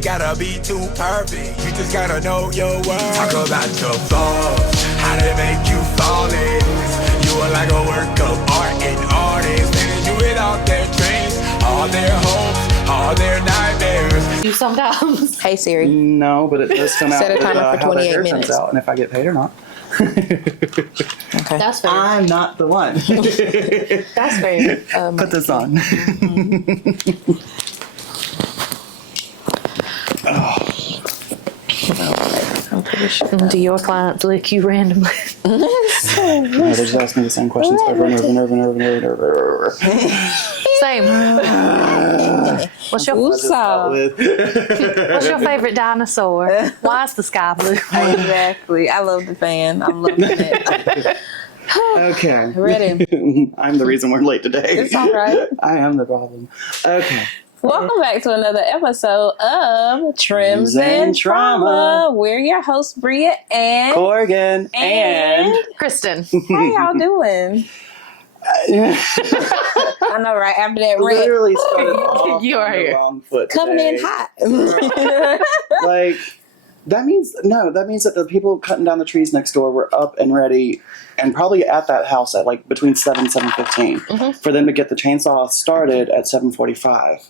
ain't gotta be too perfect. You just gotta know your worth. Talk about your flaws, how they make you flawless. You are like a work of art and artists. They do it off their dreams, all their hopes, all their nightmares. You sometimes. Hey Siri. No, but it does come out Set a with timer for how the 28 hair minutes. comes out and if I get paid or not. Okay. That's fair. I'm not the one. That's fair. Put this on. I'm pretty sure. Do your clients lick you randomly? No, they just ask me the same questions over and over and over and over and over and over. Same. What's your favorite dinosaur? Why is the sky blue? Exactly. I love the fan. I'm loving it. Okay. Ready? I'm the reason we're late today. It's all right. I am the problem. Okay. Welcome back to another episode of Trims and Trauma. We're your hosts, Bria and Corgan and Kristin. How y'all doing? I know, right? After that rant, literally started off You are on the here. wrong foot coming today. in hot. Like, that means that the people cutting down the trees next door were up and ready and probably at that house at like between 7 and 7:15 for them to get the chainsaw started at 7:45.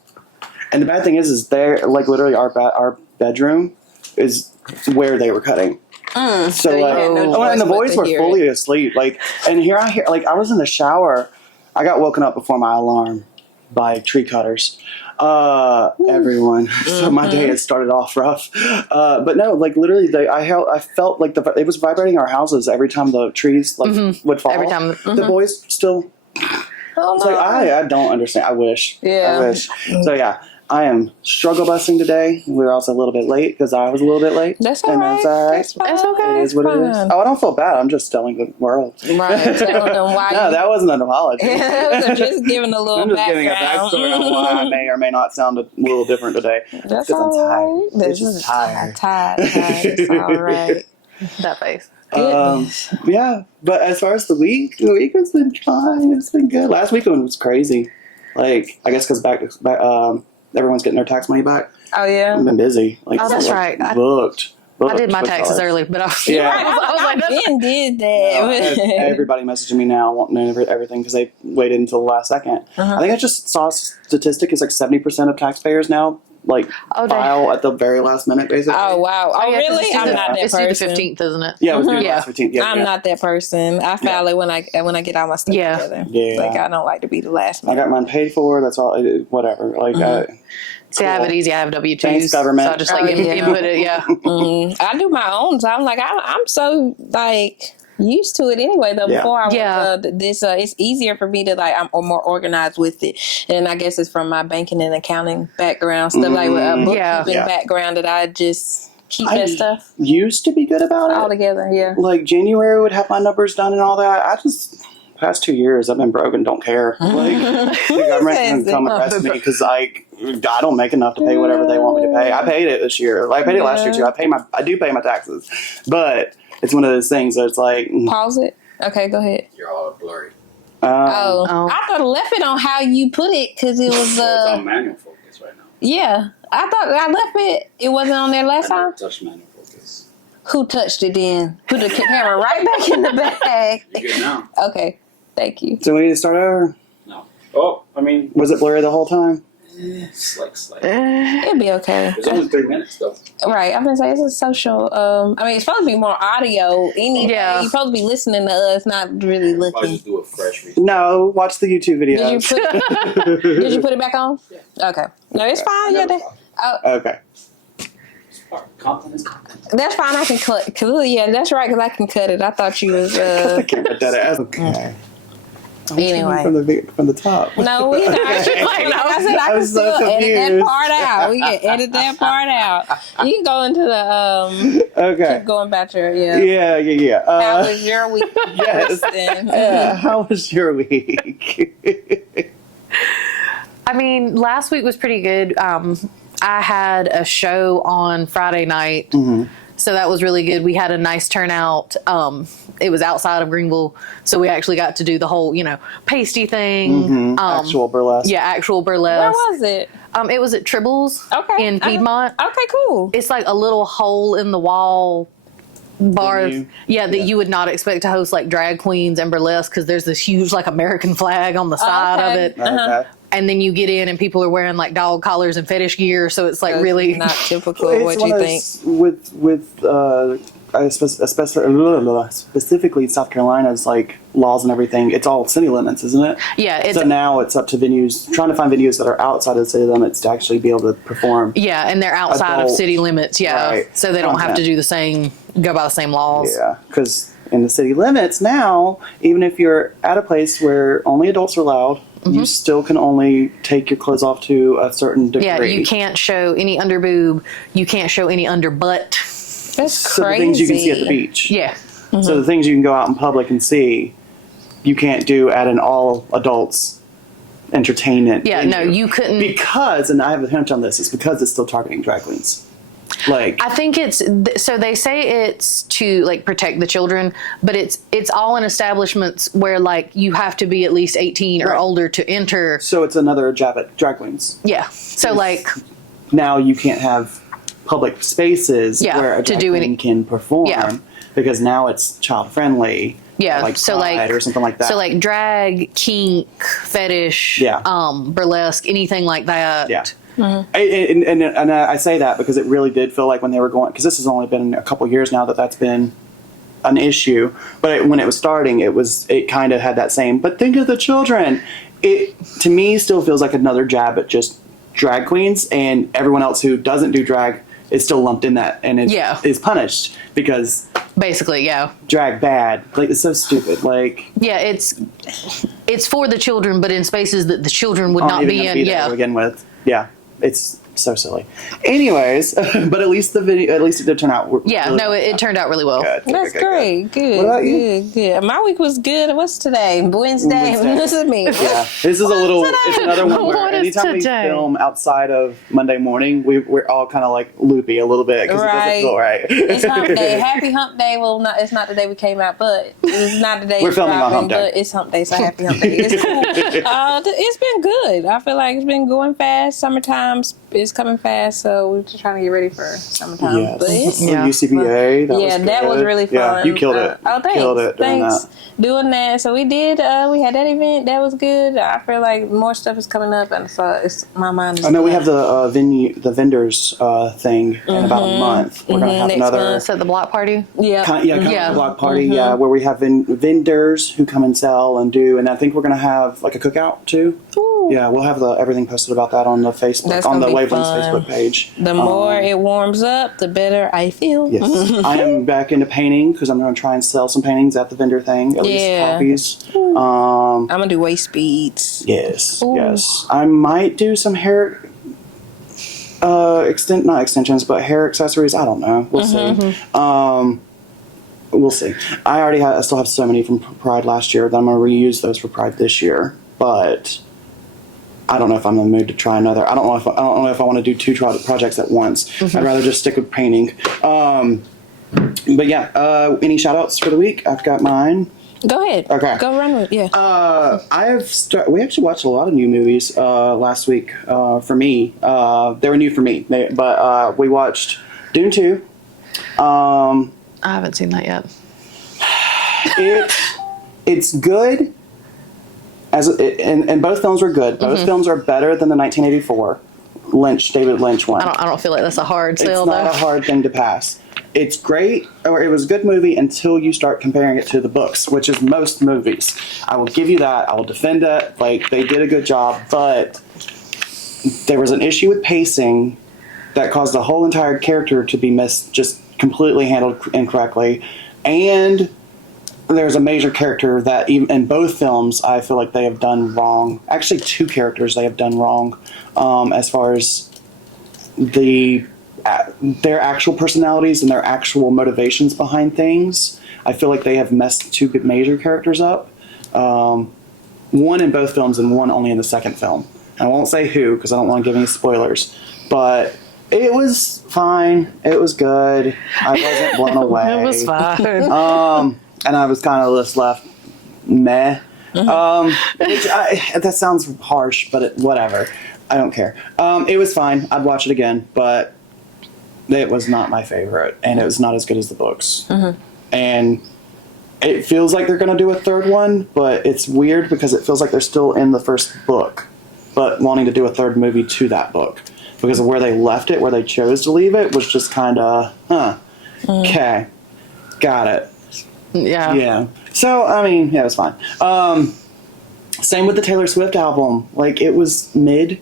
And the bad thing is they're like literally our bedroom is where they were cutting. So you like, had no choice and the but boys to were hear fully asleep. Like, and here I hear, like, I was in the shower. I got woken up before my alarm by tree cutters. Everyone. So my day had started off rough. But no, like literally, I felt like it was vibrating our houses every time the trees would fall. Every time. The boys still. Oh, It's like I don't understand. I wish. Yeah. I wish. So yeah. I am struggle busing today. We were also a little bit late because I was a little bit late. That's all and right. that's all right. That's fine. It's okay. It is what it is. Oh, I don't feel bad. I'm just telling the world. Right. Telling them why. No, that wasn't an apology. I'm just giving a little I'm just background. giving a backstory on why I may or may not sound a little different today. That's because I'm all tired. right. It's just tired. Tired. It's all right. That face. Yeah, but as far as the week has been fine. It's been good. Last weekend was crazy. Like, I guess because everyone's getting their tax money back. Oh yeah. I've been busy. Like, Oh, that's right. Booked. I did my taxes early, but I was Ben did that. Everybody messaging me now wanting to know everything because they waited until the last second. I think I just saw a statistic is like 70% of taxpayers now file at the very last minute, basically. Oh wow! Oh, yeah, really? I'm not that it's due person. the 15th, isn't it? Yeah, it was due last 15th. Yeah, I'm not that person. I file it when I get all my stuff together. Yeah. Like I don't like to be the last I minute. got mine paid for. That's all. Whatever. Like. See, I have it easy. I have W-2s. Thanks, government. So I just like input it. Yeah. I do my own. So I'm like I'm so like used to it anyway. Though before I was it's easier for me to like I'm more organized with it, and I guess it's from my banking and accounting background stuff like with a bookkeeping background that I just keep that stuff Used to be good about it all together. Yeah. Like January would have my numbers done and all that. I just past 2 years I've been broke and don't care. Like the government can come arrest me because like I don't make enough to pay whatever they want me to pay. I paid it this year. Like, I paid it last year too. I do pay my taxes, but it's one of those things that it's like Pause it. Okay, go ahead. You're all blurry. I thought I left it on how you put it because it was It's on manual focus right now. yeah. I thought I left it. It wasn't on there last time. Touch manual focus. Who touched it then? Put the camera right back in the bag. You're good now. Okay, thank you. So we need to start over. No. Oh, I mean, Was it blurry the whole time? slight. It'll be okay. It's only 3 minutes though. Right, I'm gonna say it's a social. I mean, it's supposed to be more audio. Anyway, Yeah. you're supposed to be listening to us, not really I'll looking. just do a fresh read. No, watch the YouTube Did you videos. put? Did you put it back on? Yeah. Okay. No, it's fine. Yeah, Okay. Content is content. that's fine. I can cut. Yeah, that's right. Because I can cut it. I thought you was. I can't put that as okay. Anyway. From the top. No, we not. Like I said, I can I'm so still edit that confused. part out. We can edit that part out. You can go into the Okay. keep going about your Yeah. How was your week? Yes. Kristen? How was your week? I mean, last week was pretty good. I had a show on Friday night. So that was really good. We had a nice turnout. It was outside of Greenville, so we actually got to do the whole, pasty thing. Actual burlesque. Yeah, actual burlesque. Where was it? It was at Tribbles in Piedmont. Okay, cool. It's like a little hole in the wall bar, Venue. that you would not expect to host like drag queens and burlesque, because there's this huge like American flag on the side of it. Okay. And then you get in and people are wearing like dog collars and fetish gear, so it's like really not typical of what you think. Specifically South Carolina's like laws and everything, it's all city limits, isn't it? Yeah. So now it's up to venues, trying to find venues that are outside of the city limits to actually be able to perform. Yeah, and they're outside of city limits. Yeah, right, so they don't have to do the same, go by the same laws. Yeah, because in the city limits now, even if you're at a place where only adults are allowed, you still can only take your clothes off to a certain degree. Yeah, you can't show any under boob. You can't show any under butt. That's So crazy. the things you can see at the beach. Yeah. So the things you can go out in public and see, you can't do at an all adults entertainment. Yeah, venue. no, you couldn't. Because, and I have a hunch on this, it's because it's still targeting drag queens. Like, I think it's, so they say it's to like protect the children, but it's all in establishments where like you have to be at least 18 or Right. older to enter. so it's another jab at drag queens. Yeah. So like, Now you can't have public spaces Yeah, where a to drag do queen any- can perform Yeah. because now it's child friendly. yeah. Like so Pride like, or something like that. So like drag, kink, fetish, Yeah. burlesque, anything like that. Yeah. And I say that because it really did feel like when they were going, because this has only been a couple years now that's been an issue. But when it was starting, it kind of had that same. But think of the children. It to me still feels like another jab at just drag queens, and everyone else who doesn't do drag is still lumped in that and is punished because Basically, yeah. drag bad. Like, it's so stupid. Like, Yeah, it's for the children, but in spaces that the children would not even be gonna in. be there Yeah. to begin with. Yeah, it's so silly. Anyways, but at least it did turn out. Yeah, really no, it turned out really well. good. That's Good. great. Good. What about you? Good. My week was good. What's today? Wednesday. Wednesday. This is me. Yeah, this is it's another one where What is anytime we today? film outside of Monday morning, we're all kind of like loopy a little bit because it doesn't feel right. It's hump day. Happy hump day. Well, it's not the day we came out, but it's not the day We're it's filming on dropping, hump day. but it's hump day, so happy hump day. It's cool. It's been good. I feel like it's been going fast. Summertime is coming fast, so we're just trying to get ready for summertime. Yes. But it's, Yeah. UCBA. that was really fun. Yeah, you killed it. Oh, thanks. Killed it doing Thanks. that. Doing that. So we did. We had that event. That was good. I feel like more stuff is coming up, and so my mind is. I know we have the vendors thing in about a month. We're gonna have Next another. month. So the block party. Yeah. Kind of Yeah. a block party, where we have vendors who come and sell and do, and I think we're gonna have like a cookout too. Ooh. Yeah, we'll have everything posted about that on the Facebook, That's on gonna the be Wavelengths fun. Facebook page. The more it warms up, the better I feel. Yes, I am back into painting because I'm going to try and sell some paintings at the vendor thing, at least Yeah. copies. I'm gonna do waist beads. Yes, Ooh. yes. I might do some hair, not extensions, but hair accessories. I don't know. We'll see. We'll see. I still have so many from Pride last year that I'm going to reuse those for Pride this year. But I don't know if I'm in the mood to try another. I don't know if I want to do two projects at once. I'd rather just stick with painting. But yeah, any shout outs for the week? I've got mine. Go ahead. Okay. Go run with it. Yeah. We actually watched a lot of new movies last week for me. They were new for me, but we watched Dune 2. I haven't seen that yet. It's good. And both films were good. Both films are better than the 1984 David Lynch one. I don't feel like that's a hard It's sell not though. a hard thing to pass. It's great, or it was a good movie until you start comparing it to the books, which is most movies. I will give you that. I will defend it. Like, they did a good job, but there was an issue with pacing that caused the whole entire character to be just completely handled incorrectly. And there's a major character that even in both films I feel like they have done wrong. Actually, two characters they have done wrong as far as their actual personalities and their actual motivations behind things. I feel like they have messed two major characters up. One in both films and one only in the second film. And I won't say who because I don't want to give any spoilers. But it was fine. It was good. I wasn't blown away. It was fine. And I was kind of just left meh. Which that sounds harsh, but whatever. I don't care. It was fine. I'd watch it again, but it was not my favorite, and it was not as good as the books. And it feels like they're going to do a third one, but it's weird because it feels like they're still in the first book, but wanting to do a third movie to that book. Because of where they left it, where they chose to leave it, was just kind of, okay, got it. Yeah. Yeah. So, I mean, yeah, it was fine. Same with the Taylor Swift album. Like, it was mid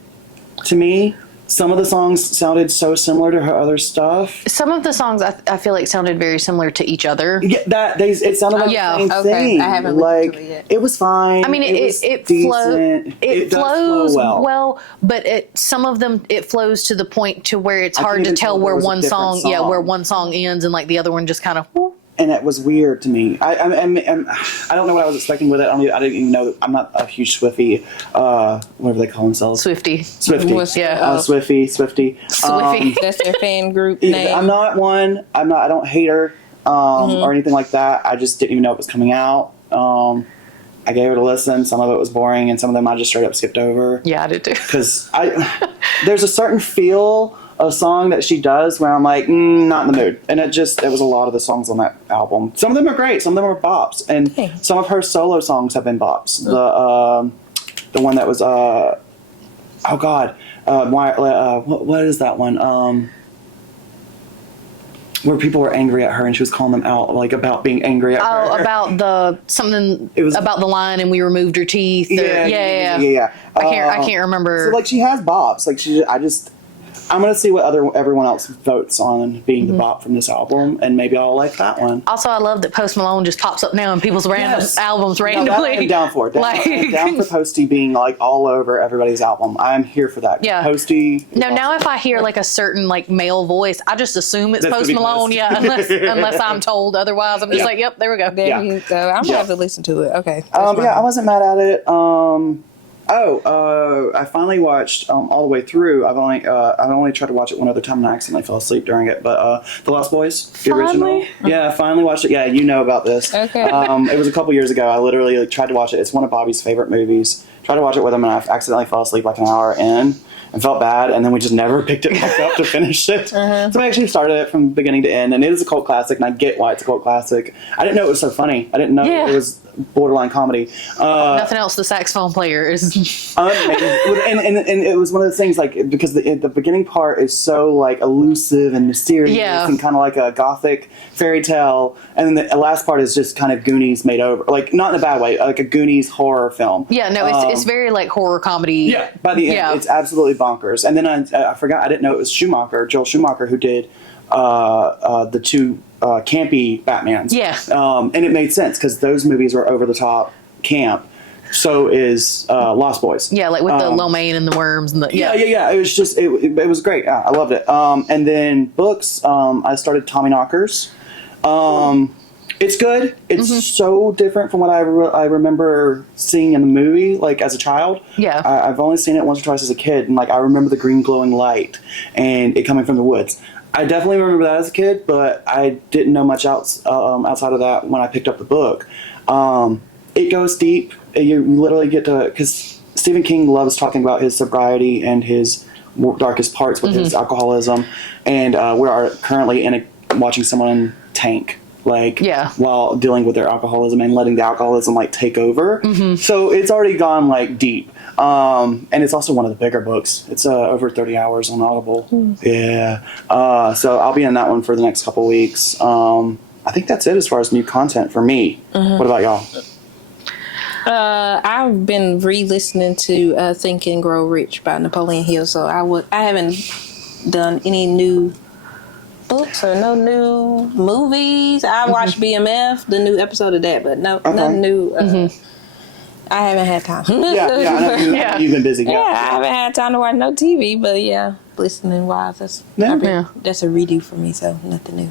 to me. Some of the songs sounded so similar to her other stuff. Some of the songs I feel like sounded very similar to each other. Yeah, it sounded like the same thing. I haven't like, listened to it yet. It was fine. I mean, it flows well, but some of them it flows to the point to where it's hard to tell where one song, where one song ends and like the other one just kind of. And it was weird to me. I don't know what I was expecting with it. I didn't even know. I'm not a huge Swiftie. Whatever they call themselves. Swiftie. Yeah. Swiftie. That's their fan group name. I'm not one. I don't hate her or anything like that. I just didn't even know it was coming out. I gave it a listen. Some of it was boring, and some of them I just straight up skipped over. Yeah, I did too. Because there's a certain feel of song that she does where I'm like, not in the mood. And it was a lot of the songs on that album. Some of them are great. Some of them are bops. And some of her solo songs have been bops. The one that was, what is that one? Where people were angry at her and she was calling them out, like, about being angry at her. Oh, about about the line and we removed her teeth. Yeah. I can't remember. So, like, she has bops. Like, I'm going to see what everyone else votes on being the bop from this album, and maybe I'll like that one. Also, I love that Post Malone just pops up now in people's albums randomly. I'm down for it. I'm down for Posty being, like, all over everybody's album. I'm here for that. Yeah. Posty. No, now if I hear, like, a certain, like, male voice, I just assume it's Post Malone. Yeah, unless I'm told otherwise. I'm just like, yep, there we go. There you go. I'm going to have to listen to it. Okay. I wasn't mad at it. I finally watched all the way through. I've only tried to watch it one other time and I accidentally fell asleep during it. But The Lost Boys, the original. Yeah, I finally watched it. Yeah, you know about this. Okay. It was a couple years ago. I literally tried to watch it. It's one of Bobby's favorite movies. Tried to watch it with him and I accidentally fell asleep like an hour in and felt bad, and then we just never picked it back up to finish it. So we actually started it from beginning to end, and it is a cult classic, and I get why it's a cult classic. I didn't know it was so funny. I didn't know it was borderline comedy. Nothing else the saxophone player is. And it was one of those things, like, because the beginning part is so, like, elusive and mysterious and kind of like a gothic fairy tale, and then the last part is just kind of Goonies made over, like, not in a bad way, like a Goonies horror film. Yeah, no, it's very, like, horror comedy. Yeah, by the end, it's absolutely bonkers. And then I forgot, I didn't know it was Joel Schumacher, who did the two campy Batmans. Yeah. And it made sense because those movies were over the top camp. So is Lost Boys. Yeah, like with the lo mein and the worms and the yeah. It was just it was great. I loved it. And then books. I started Tommy Knockers. It's good. It's so different from what I remember seeing in the movie, like, as a child. Yeah. I've only seen it once or twice as a kid, and, like, I remember the green glowing light and it coming from the woods. I definitely remember that as a kid, but I didn't know much outside of that when I picked up the book. It goes deep. You literally get to, because Stephen King loves talking about his sobriety and his darkest parts with his alcoholism, and we are currently watching someone tank. Like, while dealing with their alcoholism and letting the alcoholism, like, take over. So it's already gone, like, deep. And it's also one of the bigger books. It's over 30 hours on Audible. Yeah. So I'll be in that one for the next couple weeks. I think that's it as far as new content for me. What about y'all? I've been re-listening to Think and Grow Rich by Napoleon Hill. So I haven't done any new books or no new movies. I watched BMF, the new episode of that, but nothing new. I haven't had time. I know you've been busy. I haven't had time to watch no TV, but listening wise, that's a redo for me, so nothing new.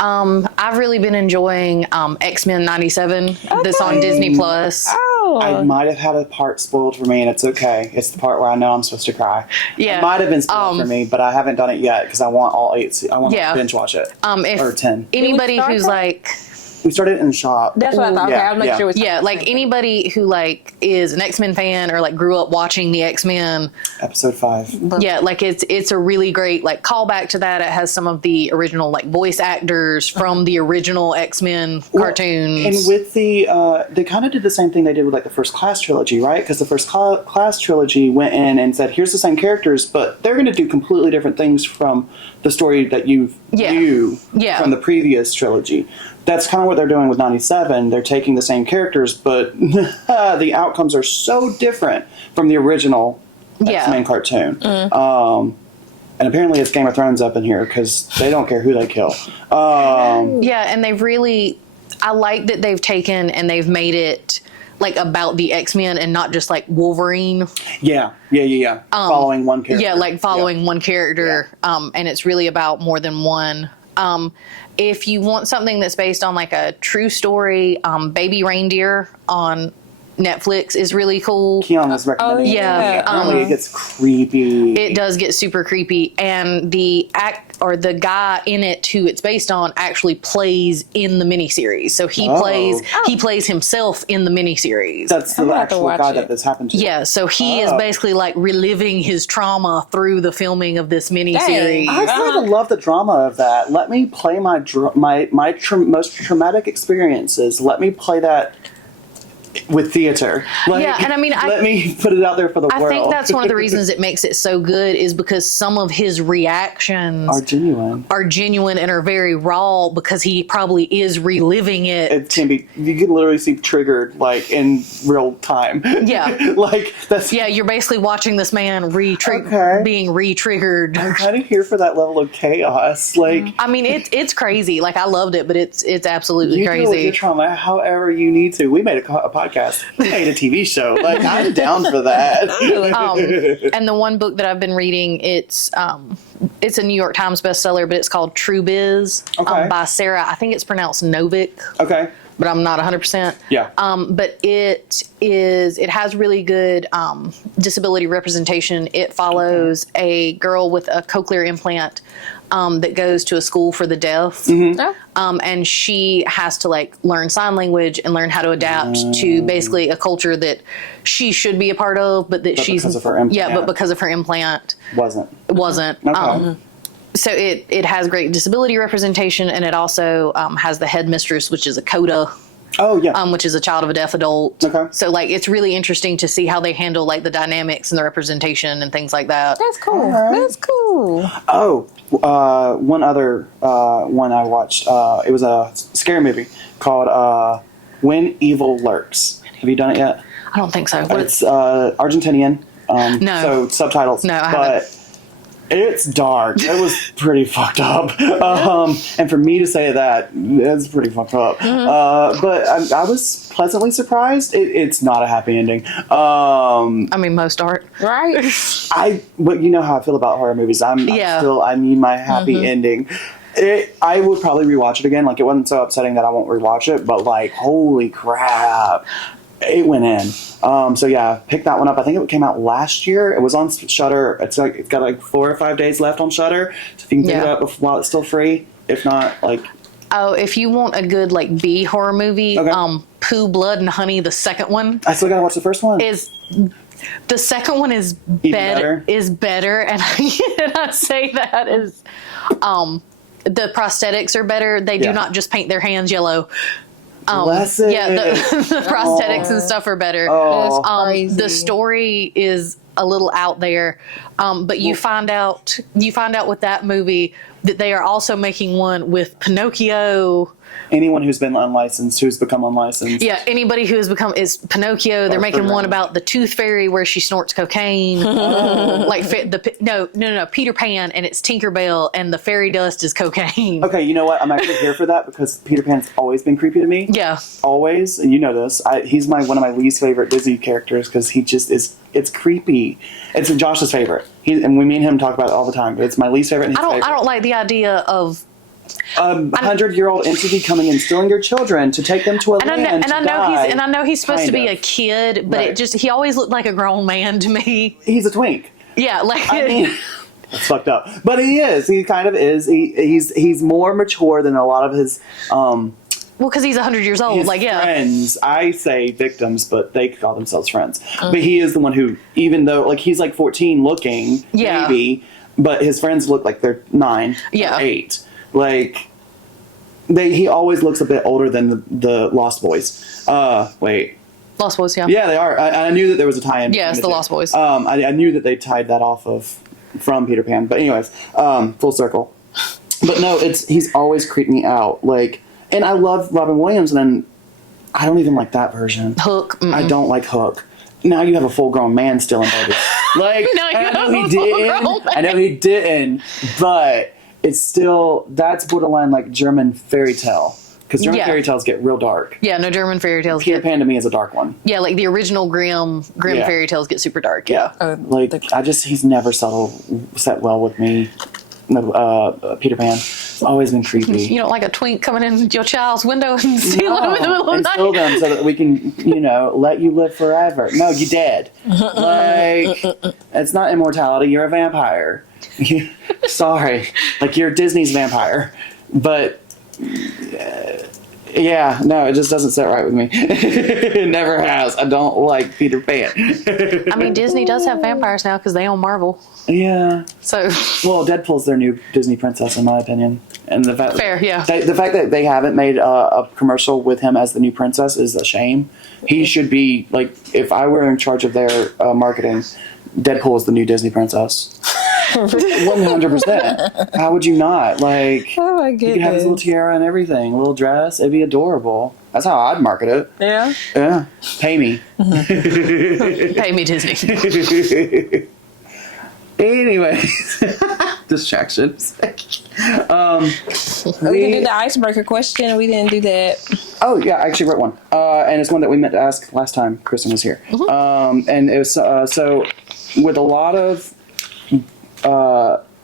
I've really been enjoying X-Men 97 that's on Disney Plus. I might have had a part spoiled for me, and it's okay. It's the part where I know I'm supposed to cry. It might have been spoiled for me, but I haven't done it yet because I want all 8. I want to binge watch it. Or 10. Anybody who's like, We started in the shop. That's what I thought. Okay, I was making sure it was Yeah, like anybody who like is an X-Men fan or like grew up watching the X-Men. Episode 5. Yeah, like it's a really great like callback to that. It has some of the original like voice actors from the original X-Men cartoons. And with the, they kind of did the same thing they did with like the First Class trilogy, right? Because the First Class trilogy went in and said, here's the same characters, but they're going to do completely different things from the story that you knew from the previous trilogy. That's kind of what they're doing with 97. They're taking the same characters, but the outcomes are so different from the original X-Men cartoon. And apparently it's Game of Thrones up in here because they don't care who they kill. And they've really, I like that they've taken and they've made it like about the X-Men and not just like Wolverine. Following one character. Yeah, like following one character. And it's really about more than one. If you want something that's based on like a true story, Baby Reindeer on Netflix is really cool. Keon was recommending it. Apparently it gets creepy. It does get super creepy, and the guy in it who it's based on actually plays in the miniseries. So he plays himself in the miniseries. That's the actual guy that this happened to. Yeah, so he is basically like reliving his trauma through the filming of this miniseries. I kind of love the drama of that. Let me play my most traumatic experiences. Let me play that with theater. And I mean, let me put it out there for the world. I think that's one of the reasons it makes it so good is because some of his reactions are genuine and are very raw because he probably is reliving it. It can be, you can literally see triggered like in real time. Yeah. Like that's. Yeah, you're basically watching this man being re-triggered. I'm kind of here for that level of chaos. Like, I mean, it's crazy. Like I loved it, but it's absolutely crazy. You deal with your trauma however you need to. We made a podcast. We made a TV show. Like I'm down for that. And the one book that I've been reading, it's a New York Times bestseller, but it's called True Biz by Sarah. I think it's pronounced Novick. Okay. But I'm not 100%. Yeah. But it has really good disability representation. It follows a girl with a cochlear implant that goes to a school for the deaf. And she has to like learn sign language and learn how to adapt to basically a culture that she should be a part of, but because of her implant. Yeah, but because of her implant wasn't. Okay. So it has great disability representation, and it also has the headmistress, which is a coda. Oh yeah. Which is a child of a deaf adult. Okay. So like it's really interesting to see how they handle like the dynamics and the representation and things like that. That's cool. Right. That's cool. Oh, one other one I watched. It was a scary movie called When Evil Lurks. Have you done it yet? I don't think so. It's Argentinian. No. So subtitles. No, I haven't. It's dark. It was pretty fucked up. And for me to say that, it's pretty fucked up. But I was pleasantly surprised. It's not a happy ending. I mean, most art. Right? But you know how I feel about horror movies. I need my happy ending. I would probably rewatch it again. Like, it wasn't so upsetting that I won't rewatch it, but like, holy crap. It went in. So yeah, pick that one up. I think it came out last year. It was on Shudder. It's got like 4 or 5 days left on Shudder. So if you can pick it up while it's still free. If not, like. Oh, if you want a good like B horror movie, Pooh, Blood, and Honey, the second one. I still gotta watch the first one. The second one is better, and I say that is, the prosthetics are better. They do not just paint their hands yellow. The prosthetics and stuff are better. The story is a little out there, but you find out with that movie that they are also making one with Pinocchio. Anyone who's been unlicensed, who's become unlicensed. Yeah, anybody who has become is Pinocchio. They're making one about the Tooth Fairy where she snorts cocaine. No, Peter Pan, and it's Tinkerbell, and the fairy dust is cocaine. Okay, you know what? I'm actually here for that because Peter Pan's always been creepy to me. Yeah, always. And you know this. He's one of my least favorite Disney characters because he just is. It's creepy. It's Josh's favorite. And me and him talk about it all the time. But it's my least favorite. I don't like the idea of. 100-year-old entity coming and stealing your children to take them to a land I know he's supposed to be a kid, but he always looked like a grown man to me. He's a twink. Yeah, like that's fucked up. But he is. He kind of is. He's more mature than a lot of his Well, because he's 100 years old. his Like, yeah. friends, I say victims, but they call themselves friends. But he is the one who, even though, like, he's like 14 looking, Yeah. maybe, but his friends look like they're 9 Yeah. or 8. Like, he always looks a bit older than the Lost Boys. Wait. Lost Boys, yeah. Yeah, they are. I knew that there was a tie-in. Yeah, it's between the two. Lost Boys. I knew that they tied that off from Peter Pan. But anyways, full circle. But no, he's always creeped me out. Like, and I love Robin Williams, and then I don't even like that version. Hook. I don't like Hook. Now you have a full-grown man still in baby. Like, Now you I know have he a didn't. full-grown man. I know he didn't. But it's still, that's borderline like German fairy tale. Because German Yeah. fairy tales get real dark. Yeah, no, German fairy tales Peter get... Pan to me is a dark one. Yeah, like the original Grimm Yeah. fairy tales get super dark. Yeah. Like, he's never set well with me. Peter Pan. It's always been creepy. You don't like a twink coming in your child's window and stealing them in the middle of and the steal night. them so that we can, let you live forever. No, you dead. Like, it's not immortality. You're a vampire. Sorry. Like, you're Disney's vampire. But, yeah, no, it just doesn't sit right with me. It never has. I don't like Peter Pan. I mean, Disney does have vampires now because they own Marvel. Yeah. So, Well, Deadpool's their new Disney princess, in my opinion. And the fact Fair, yeah. the fact that they haven't made a commercial with him as the new princess is a shame. He should be, like, if I were in charge of their marketing, Deadpool is the new Disney princess. 100%. How would you not? Like, Oh my you could have his little tiara and everything, a little dress. It'd be adorable. That's how I'd market it. Yeah. Yeah. Pay me. pay me, Disney. Anyways, distractions. We can do the icebreaker question. We didn't do that. Oh yeah, I actually wrote one, and it's one that we meant to ask last time Kristin was here. And it was so with a lot of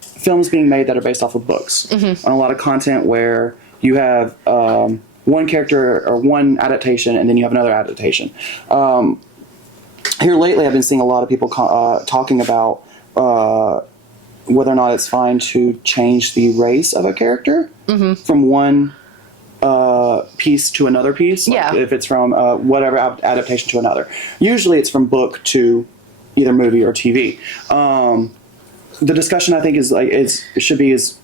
films being made that are based off of books, and a lot of content where you have one character or one adaptation, and then you have another adaptation. Here lately, I've been seeing a lot of people talking about whether or not it's fine to change the race of a character from one piece to another piece. Like Yeah. if it's from whatever adaptation to another. Usually it's from book to either movie or TV. The discussion I think is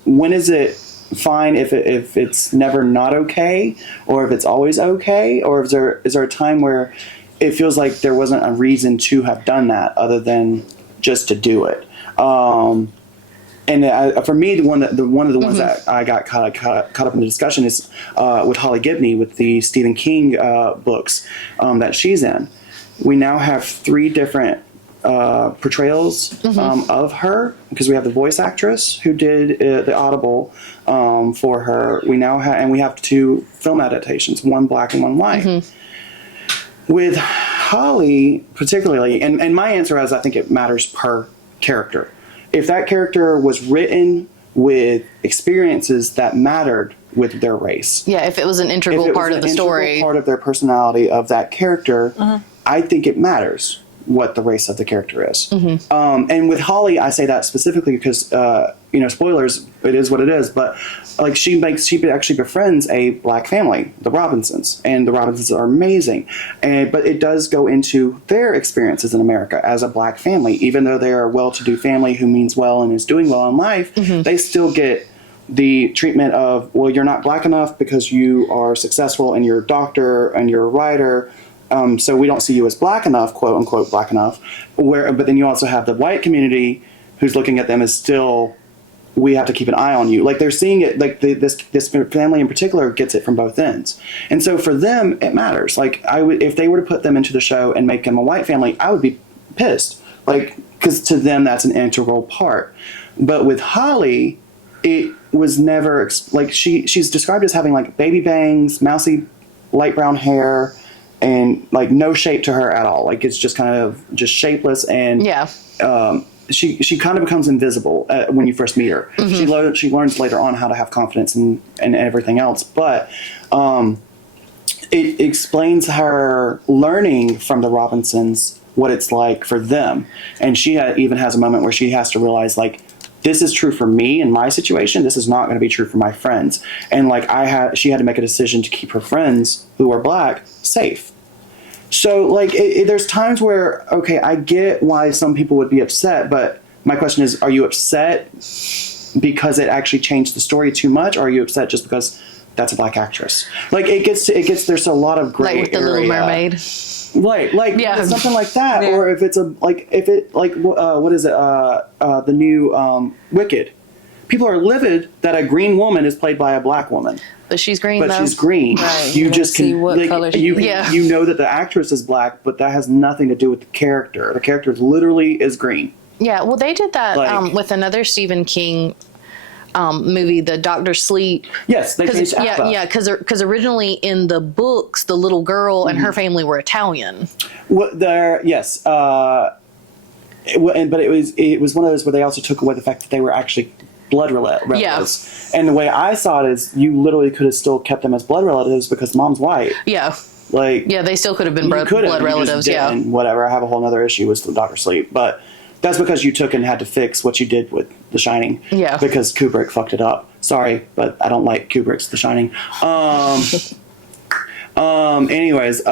when is it fine if it's never not okay, or if it's always okay, or is there a time where it feels like there wasn't a reason to have done that other than just to do it. And for me, one of the ones that I got caught up in the discussion is with Holly Gibney with the Stephen King books that she's in. We now have 3 different portrayals of her, because we have the voice actress who did the Audible for her. We have 2 film adaptations, one black and one white. With Holly, particularly, and my answer is I think it matters per character. If that character was written with experiences that mattered with their race, Yeah, if it was an integral part of the story. part of their personality of that character, I think it matters what the race of the character is. And with Holly, I say that specifically because, spoilers, it is what it is, but like she actually befriends a black family, the Robinsons, and the Robinsons are amazing. But it does go into their experiences in America as a black family. Even though they are a well-to-do family who means well and is doing well in life, they still get the treatment of, well, you're not black enough because you are successful and you're a doctor and you're a writer. So we don't see you as black enough, quote unquote, black enough. But then you also have the white community who's looking at them as still, we have to keep an eye on you. Like they're seeing it, like this family in particular gets it from both ends. And so for them, it matters. Like if they were to put them into the show and make them a white family, I would be pissed. Like, because to them, that's an integral part. But with Holly, it was never, like she's described as having like baby bangs, mousy light brown hair, and like no shape to her at all. Like it's just kind of just shapeless, and she kind of becomes invisible when you first meet her. She learns later on how to have confidence and everything else, but it explains her learning from the Robinsons what it's like for them, and she even has a moment where she has to realize, like, this is true for me in my situation. This is not going to be true for my friends. And like she had to make a decision to keep her friends who are black safe. So like there's times where, okay, I get why some people would be upset, but my question is, are you upset because it actually changed the story too much, or are you upset just because that's a black actress? Like it gets there's a lot of gray Like with the area. Little Mermaid. Right, like Yeah. something like that, Yeah. or if it's what is it? The new Wicked. People are livid that a green woman is played by a black woman, But she's green, but though. she's green. Right. You You just don't see can what like, color she you is. Yeah. you know that the actress is black, but that has nothing to do with the character. The character literally is green. Yeah, well, they did that Like- with another Stephen King movie, the Dr. Sleep. Yes, they changed Alpha. Yeah, because originally in the books, the little girl and her family were Italian. What there? Yes. But it was one of those where they also took away the fact that they were actually blood relatives. Yeah. And the way I saw it is, you literally could have still kept them as blood relatives because mom's white. Yeah, Like yeah, they still could have been you could've, blood you just relatives. Yeah, didn't. Whatever. I have a whole other issue with the Dr. Sleep, but that's because you took and had to fix what you did with The Shining. Yeah. Because Kubrick fucked it up. Sorry, but I don't like Kubrick's The Shining. Anyways,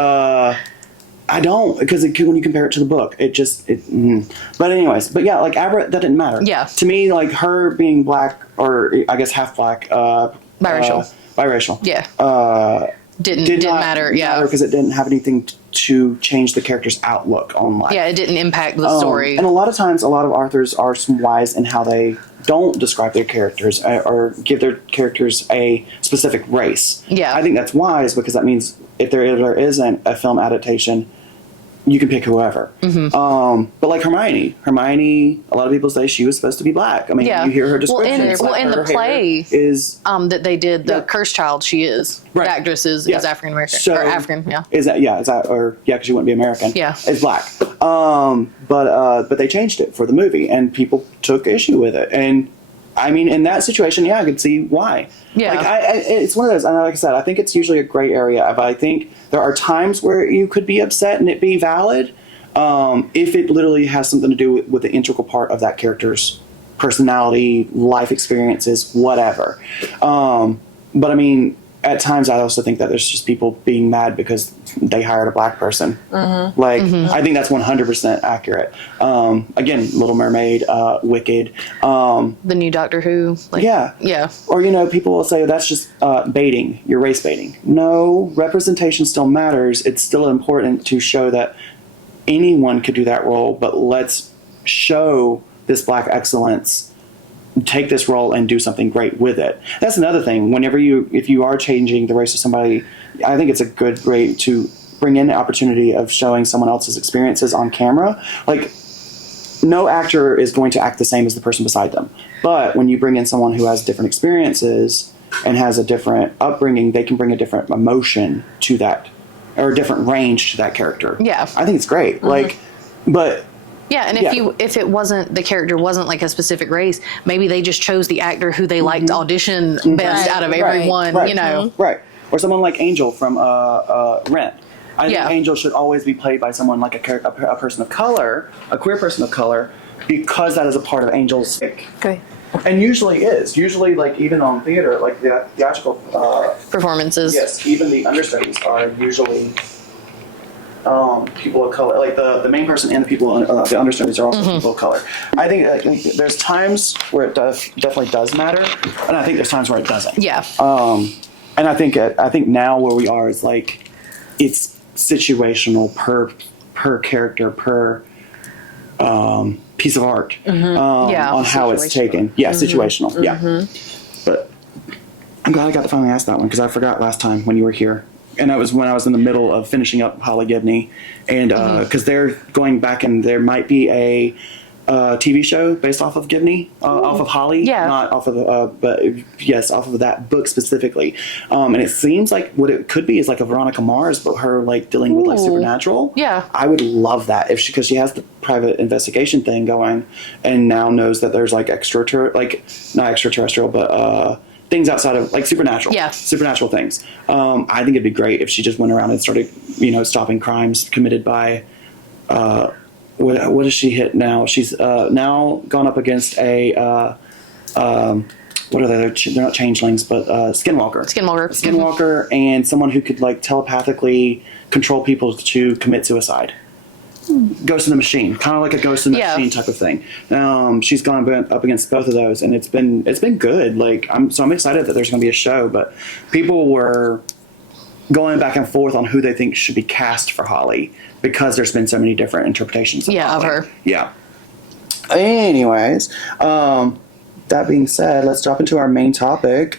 I don't, because when you compare it to the book, but anyways, but yeah, like Abra, that didn't matter. Yeah. To me, like her being black, or I guess half black, Biracial. Biracial. yeah. Didn't matter. Yeah, because it didn't have anything to change the character's outlook on life. yeah, it didn't impact the story. And a lot of times, a lot of authors are wise in how they don't describe their characters or give their characters a specific race. Yeah. I think that's wise, because that means if there isn't a film adaptation, you can pick whoever. Mm-hmm. But like Hermione, a lot of people say she was supposed to be black. I mean, Yeah. you hear her Well, description. in- it's well, like in the her hair play, is that they did, the Yeah. Cursed Child, she is. Right. The actress is African American. So- or African, yeah. Is that because she wouldn't be American? Yeah. It's black. But they changed it for the movie, and people took issue with it. And I mean, in that situation, yeah, I could see why. Yeah. Like it's one of those. And like I said, I think it's usually a gray area. But I think there are times where you could be upset and it be valid, if it literally has something to do with the integral part of that character's personality, life experiences, whatever. But I mean, at times I also think that there's just people being mad because they hired a black person. Like, I think that's 100% accurate. Again, Little Mermaid, Wicked. The new Doctor Who. Like, Yeah. Yeah. Or, people will say that's just baiting. You're race baiting. No, representation still matters. It's still important to show that anyone could do that role, but let's show this black excellence, take this role and do something great with it. That's another thing. If you are changing the race of somebody, I think it's a good way to bring in the opportunity of showing someone else's experiences on camera. Like, no actor is going to act the same as the person beside them. But when you bring in someone who has different experiences and has a different upbringing, they can bring a different emotion to that, or a different range to that character. Yeah. I think it's great. But Yeah, and if it wasn't, the character wasn't like a specific race, maybe they just chose the actor who they liked to audition best out of everyone, Right. Or someone like Angel from Rent. I think Yeah. Angel should always be played by someone like a person of color, a queer person of color, because that is a part of Angel's. Okay. And usually is. Usually, like, even on theater, like the theatrical Performances. yes, even the understudies are usually people of color. Like the main person and the understudies are also people of color. I think there's times where it definitely does matter, and I think there's times where it doesn't. Yeah. And I think now where we are is like, it's situational per character, per piece of art, Yeah, on how it's taken. Yeah, situational. Yeah. But I'm glad I got to finally ask that one, because I forgot last time when you were here. And that was when I was in the middle of finishing up Holly Gibney. And because they're going back, and there might be a TV show based off of Gibney, off of Holly, Yeah. not off of, but yes, off of that book specifically. And it seems like what it could be is like a Veronica Mars, but her like dealing with like Ooh. supernatural. Yeah. I would love that because she has the private investigation thing going, and now knows that there's like not extraterrestrial, but things outside of like supernatural. Yeah. Supernatural things. I think it'd be great if she just went around and started, stopping crimes committed by what does she hit now? She's now gone up against a what are they? They're not changelings, but skinwalker. Skinwalker, and someone who could like telepathically control people to commit suicide. Ghost in the Machine, kind of like a Ghost in the Machine type of thing. She's gone up against both of those, and it's been good. Like I'm excited that there's going to be a show, but people were going back and forth on who they think should be cast for Holly because there's been so many different interpretations of Holly. Of her. Yeah. Anyways, that being said, let's drop into our main topic.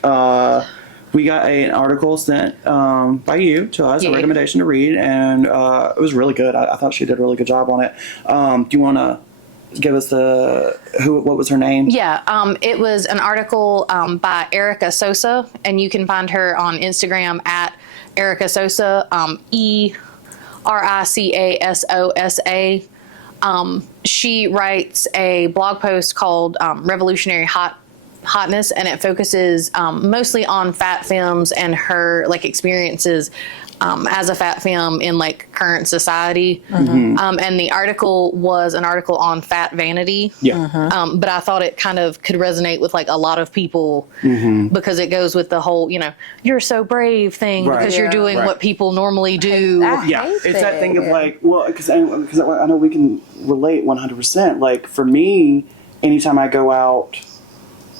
We got an article sent by you to us, a recommendation to read, and it was really good. I thought she did a really good job on it. Do you want to give us what was her name? Yeah, it was an article by Erica Sosa, and you can find her on Instagram at Erica Sosa, ERICASOSA. She writes a blog post called Revolutionary Hotness, and it focuses mostly on fat femmes and her like experiences as a fat femme in like current society. And the article was an article on fat vanity. But I thought it kind of could resonate with like a lot of people because it goes with the whole, you're so brave thing because you're doing what people normally do. It's that thing of like, well, because I know we can relate 100%. Like for me, anytime I go out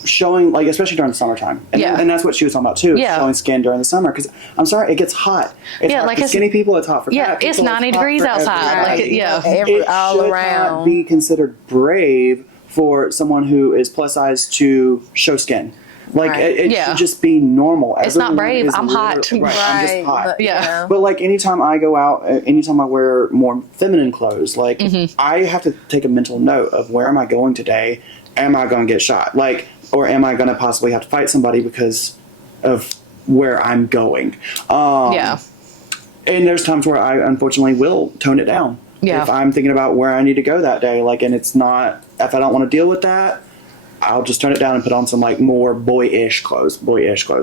showing, like, especially during the summertime. And that's what she was talking about, too. Showing skin during the summer. Because, I'm sorry, it gets hot. It's hot for skinny people. It's hot for fat people. It's 90 degrees outside. It all around. Not be considered brave for someone who is plus size to show skin. Like, it should just be normal. It's not brave. I'm hot. I'm just hot. But, like, anytime I go out, anytime I wear more feminine clothes, like, I have to take a mental note of where am I going today? Am I going to get shot? Like, or am I going to possibly have to fight somebody because of where I'm going? And there's times where I unfortunately will tone it down. If I'm thinking about where I need to go that day, like, and it's not, if I don't want to deal with that, I'll just turn it down and put on some like more boyish clothes. Whatever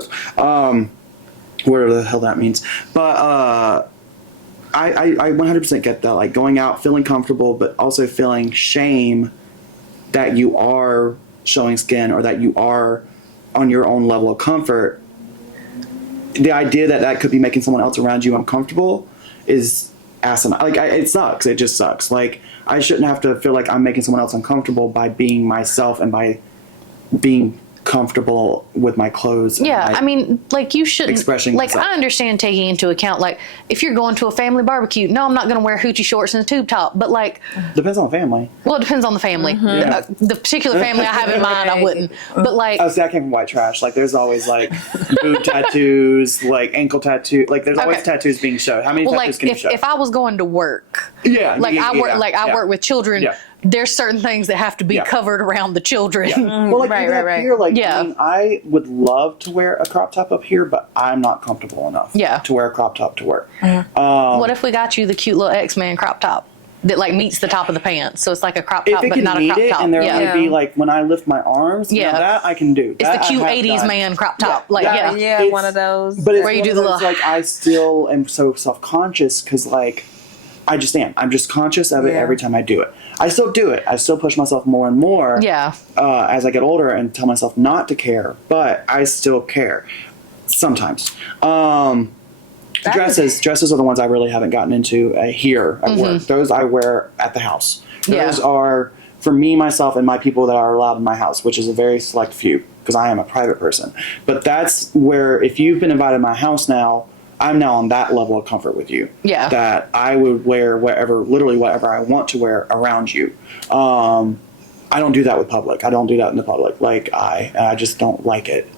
the hell that means. But I 100% get that, like going out feeling comfortable, but also feeling shame that you are showing skin or that you are on your own level of comfort. The idea that could be making someone else around you uncomfortable is asinine. Like, it sucks. It just sucks. Like, I shouldn't have to feel like I'm making someone else uncomfortable by being myself and by being comfortable with my clothes. I mean, like, you shouldn't, expressing like, myself. I understand taking into account, like, if you're going to a family barbecue, no, I'm not going to wear hoochie shorts and a tube top, but like, depends on the family. Well, it depends on the family. The particular family I have in mind, I wouldn't. But like, oh, see, I came from white trash. Like, there's always like boob tattoos, like ankle tattoo. Like, there's always tattoos being shown. How many tattoos can you show? If I was going to work, I work with children. There's certain things that have to be covered around the children. Well, like here, like, I mean, I would love to wear a crop top up here, but I'm not comfortable enough to wear a crop top to work. What if we got you the cute little X-Men crop top that like meets the top of the pants, so it's like a crop top, but not a crop top? And there would be like when I lift my arms, that I can do. It's the cute 80s man crop top, one of those. But it's where you do the little. Like, I still am so self-conscious because like I just am. I'm just conscious of it every time I do it. I still do it. I still push myself more and more as I get older and tell myself not to care, but I still care sometimes. Dresses are the ones I really haven't gotten into here at work. Those I wear at the house. Those are for me, myself, and my people that are allowed in my house, which is a very select few because I am a private person. But that's where, if you've been invited to my house now, I'm now on that level of comfort with you. That I would wear literally whatever I want to wear around you. I don't do that with public. I don't do that in the public. Like, I just don't like it.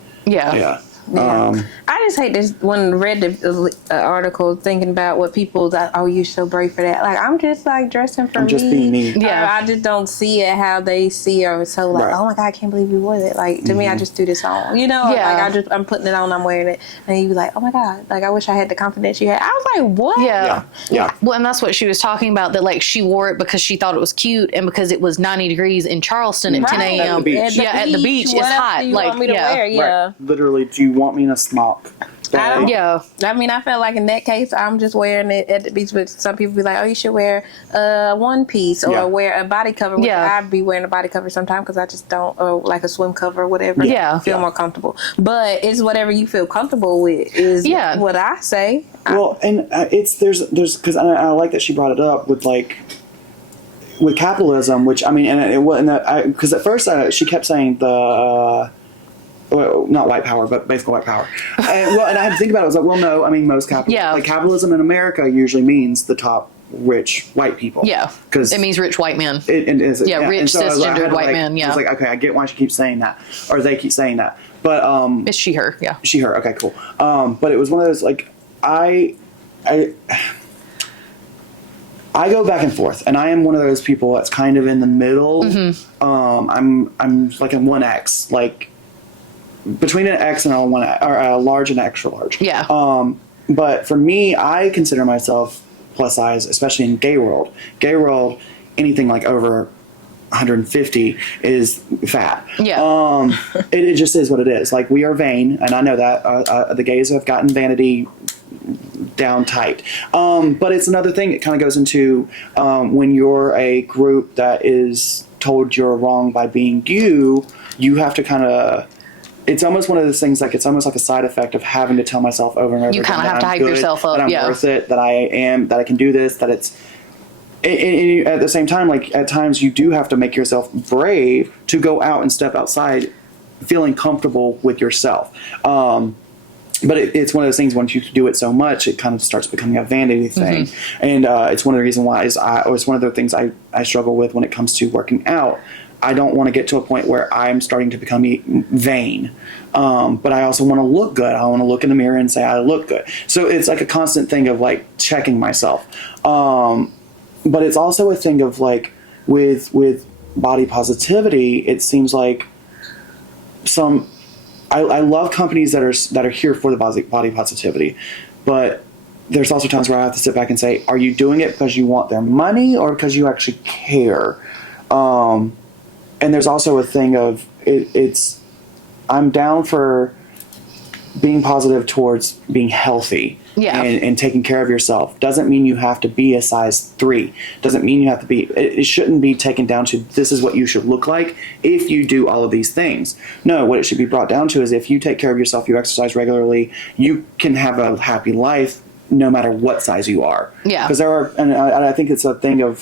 I just hate this when I read the article thinking about what people that, oh, you're so brave for that. Like, I'm just like dressing for me. I'm just being me. I just don't see it how they see or so like, oh my God, I can't believe you wore that. Like, to me, I just do this on, like I'm putting it on, I'm wearing it. And you be like, oh my God, like I wish I had the confidence you had. I was like, what? Well, and that's what she was talking about, that like she wore it because she thought it was cute and because it was 90 degrees in Charleston at 10 a.m. At the beach. At the beach, it's hot. Like, want me to wear? Literally, do you want me in a smock? Yeah. I mean, I felt like in that case, I'm just wearing it at the beach, but some people be like, oh, you should wear a one piece or wear a body cover, which I'd be wearing a body cover sometimes because I just don't, or like a swim cover or whatever. Feel more comfortable. But it's whatever you feel comfortable with is what I say. Well, and there's because I like that she brought it up with like, with capitalism, which I mean, and it wasn't because at first she kept saying the well, not white power, but basically white power. And I had to think about it. I was like, well, no, I mean, most capitalism in America usually means the top rich white people. Yeah, because it means rich white men. Rich cisgendered white men. Yeah, I was like, okay, I get why she keeps saying that, or they keep saying that. But it's she her. Yeah, she her. Okay, cool. But it was one of those like I go back and forth, and I am one of those people that's kind of in the middle. I'm like a 1X, like between an X and a a large and an extra large. Yeah. But for me, I consider myself plus size, especially in gay world. Gay world, anything like over 150 is fat. Yeah. It just is what it is. Like, we are vain, and I know that the gays have gotten vanity down tight. But it's another thing. It kind of goes into when you're a group that is told you're wrong by being you have to kind of. It's almost one of those things, like it's almost like a side effect of having to tell myself over and over again. You kind of have to hype yourself up. That I'm worth it, that I can do this, that it's. And at the same time, like at times you do have to make yourself brave to go out and step outside feeling comfortable with yourself. But it's one of those things, once you do it so much, it kind of starts becoming a vanity thing. And it's one of the reasons why it's one of the things I struggle with when it comes to working out. I don't want to get to a point where I'm starting to become vain. But I also want to look good. I want to look in the mirror and say I look good. So it's like a constant thing of like checking myself. But it's also a thing of like with body positivity, it seems like I love companies that are here for the body positivity, but there's also times where I have to sit back and say, are you doing it because you want their money or because you actually care? And there's also a thing of I'm down for being positive towards being healthy. Yeah. And taking care of yourself. Doesn't mean you have to be a size 3. Doesn't mean you have to be, it shouldn't be taken down to this is what you should look like if you do all of these things. No, what it should be brought down to is if you take care of yourself, you exercise regularly, you can have a happy life no matter what size you are. Yeah. Because and I think it's a thing of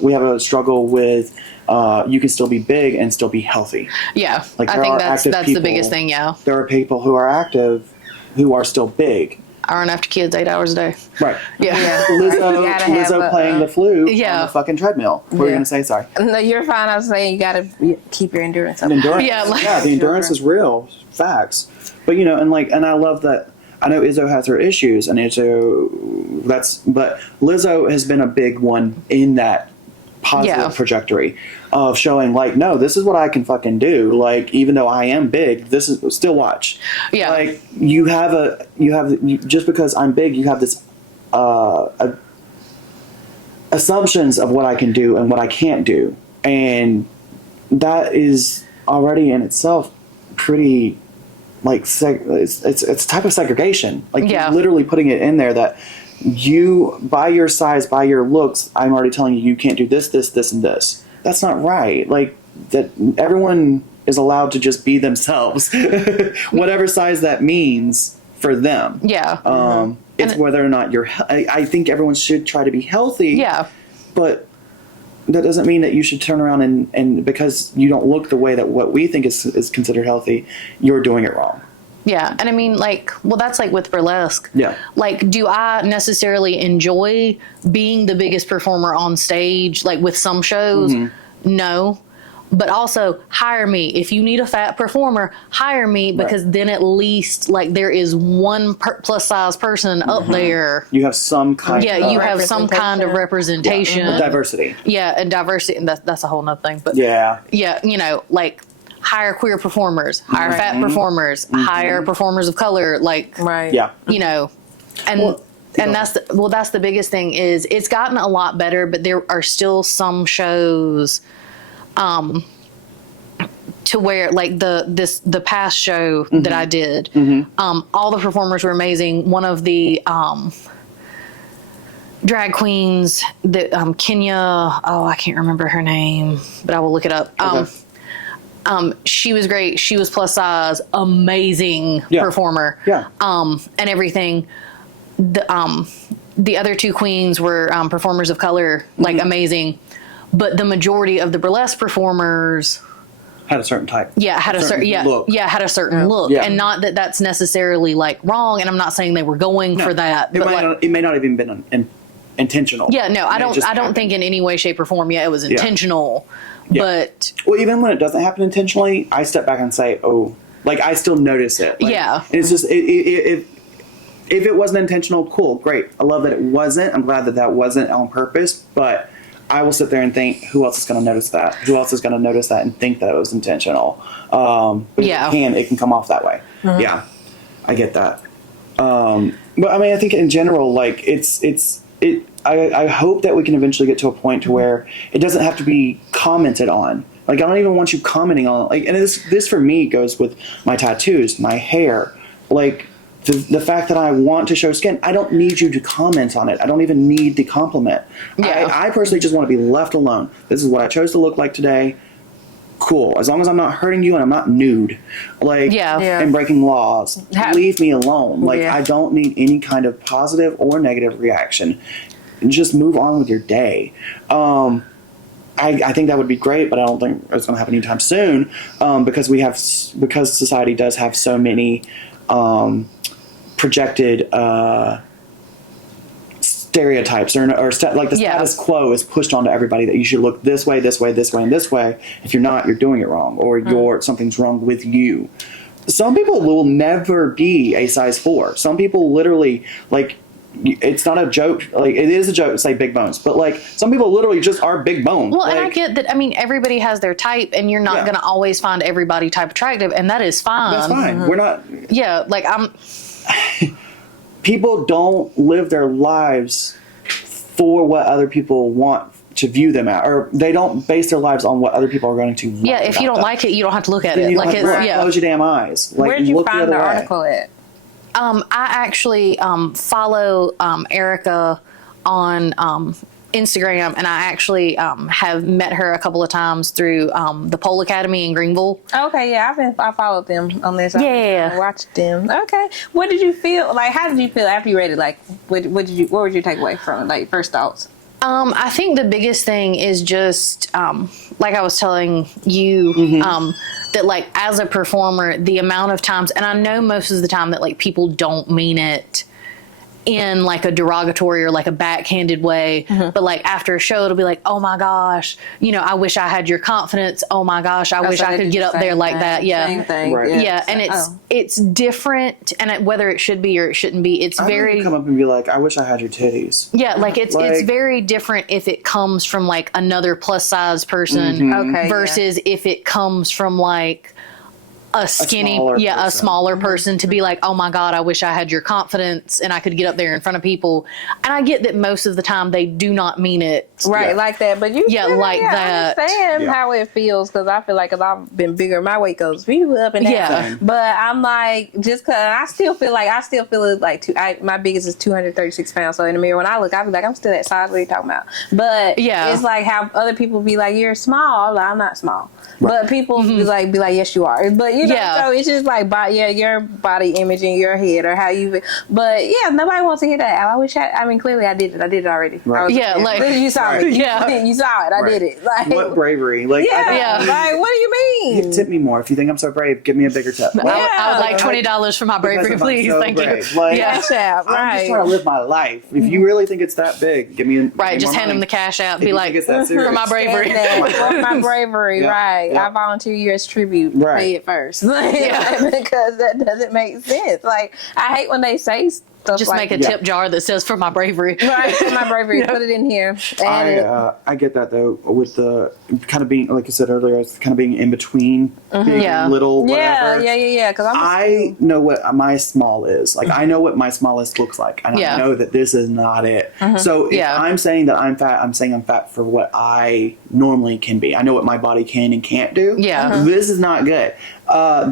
we have a struggle with you can still be big and still be healthy. Yeah. Like I think that's the biggest thing, yeah. There are people who are active who are still big. Hour after kids, 8 hours a day. Right. Yeah. Lizzo playing the flute on the fucking treadmill. What were you going to say? Sorry. No, you're fine. I was saying you got to keep your endurance up. Yeah, the endurance is real. Facts. But, and I love that. I know Izzo has her issues, and but Lizzo has been a big one in that positive trajectory of showing like, no, this is what I can fucking do. Like, even though I am big, this is still watch. Yeah. Like you just because I'm big, you have this assumptions of what I can do and what I can't do, and that is already in itself pretty. Like it's a type of segregation. Like you're literally putting it in there that you, by your size, by your looks, I'm already telling you can't do this, this, this, and this. That's not right. Like that everyone is allowed to just be themselves, whatever size that means for them. Yeah. It's whether or not I think everyone should try to be healthy. Yeah. But that doesn't mean that you should turn around and because you don't look the way that what we think is considered healthy, you're doing it wrong. Yeah. And I mean, that's like with burlesque. Yeah. Like, do I necessarily enjoy being the biggest performer on stage, like with some shows? No. But also, hire me. If you need a fat performer, hire me, because then at least like there is one plus size person up there. You have some kind. Yeah, you have some kind of representation. Diversity. Yeah, and diversity, and that's a whole nother thing. But yeah, like hire queer performers, hire fat performers, hire performers of color. Like, yeah, and. And that's the biggest thing is it's gotten a lot better, but there are still some shows to where like the past show that I did, all the performers were amazing. One of the drag queens that Kenya, I can't remember her name, but I will look it up. She was great. She was plus size, amazing performer. Yeah. And everything. The other two queens were performers of color, like amazing. But the majority of the burlesque performers had a certain type. Yeah, had a certain look. Yeah, had a certain look. Yeah. And not that that's necessarily like wrong, and I'm not saying they were going for that. It may not even been intentional. Yeah, no, I don't think in any way, shape, or form, it was intentional. Yeah. But even when it doesn't happen intentionally, I step back and say, oh, like I still notice it. Like, and it's just if it wasn't intentional, cool, great. I love that it wasn't. I'm glad that wasn't on purpose, but I will sit there and think, who else is going to notice that? Who else is going to notice that and think that it was intentional? But it can come off that way. Yeah, I get that. But I mean, I think in general, like I hope that we can eventually get to a point to where it doesn't have to be commented on. Like I don't even want you commenting on like, and this for me goes with my tattoos, my hair, like. The fact that I want to show skin, I don't need you to comment on it. I don't even need the compliment. Yeah. I personally just want to be left alone. This is what I chose to look like today. Cool. As long as I'm not hurting you and I'm not nude, like, and breaking laws, leave me alone. Like, I don't need any kind of positive or negative reaction. And just move on with your day. I think that would be great, but I don't think it's going to happen anytime soon because society does have so many projected stereotypes or like the status quo is pushed onto everybody that you should look this way, this way, this way, and this way. If you're not, you're doing it wrong or something's wrong with you. Some people will never be a size 4. Some people literally like it's not a joke. Like it is a joke to say big bones, but like some people literally just are big boned. Well, like, and I get that. I mean, everybody has their type, and you're not going to always find everybody type attractive, and that is fine. That's fine. We're not. Yeah, like I'm. People don't live their lives for what other people want to view them at, or they don't base their lives on what other people are going to. Yeah, if you don't like it, you don't have to look at it. Like close your damn eyes. Like, where'd you find the article at? I actually follow Erica on Instagram, and I actually have met her a couple of times through the Pole Academy in Greenville. Okay, yeah, I followed them on this. Yeah, I watched them. Okay, what did you feel? Like, how did you feel after you read it? Like, what was your takeaway from like first thoughts? I think the biggest thing is just like I was telling you. That like as a performer, the amount of times, and I know most of the time that like people don't mean it in like a derogatory or like a backhanded way, but like after a show it'll be like, oh my gosh, I wish I had your confidence. Oh my gosh, I wish I could get up there like that. Yeah, same thing. Right. Yeah, and it's different, and whether it should be or it shouldn't be, it's very come up and be like, I wish I had your titties. Yeah, like it's very different if it comes from like another plus size person, versus if it comes from like a smaller person to be like, oh my God, I wish I had your confidence and I could get up there in front of people. And I get that most of the time they do not mean it like that, but you that. I understand how it feels, because I feel like as I've been bigger, my weight goes up and down. But I'm like, just because I still feel like my biggest is 236 pounds. So in the mirror when I look, I be like, I'm still that size. What are you talking about? But it's like how other people be like, you're small. I'm not small. Right. But people be like, yes, you are. But so it's just like, your body image in your head or how you. But nobody wants to hear that. I wish clearly I did it. I did it already. Right. You saw it. You saw it. I did it. Like, what bravery? Like, like, what do you mean? Tip me more. If you think I'm so brave, give me a bigger tip. I would like $20 for my bravery, please. Thank you. Like, I'm just trying to live my life. If you really think it's that big, give me just hand them the cash out and be like, for my bravery. For my bravery, right. I volunteer you as tribute. Right. Pay it first. first. Because that doesn't make sense. Like, I hate when they say stuff Just like, make a tip jar that says "for my bravery." Right, for my bravery. Put it in here. I get that though, with the kind of being, like I said earlier, it's kind of being in between, big, little, whatever. Yeah. Because I know what my small is. Like, I know what my smallest looks like, and I know that this is not it. So if I'm saying that I'm fat, I'm saying I'm fat for what I normally can be. I know what my body can and can't do. This is not good.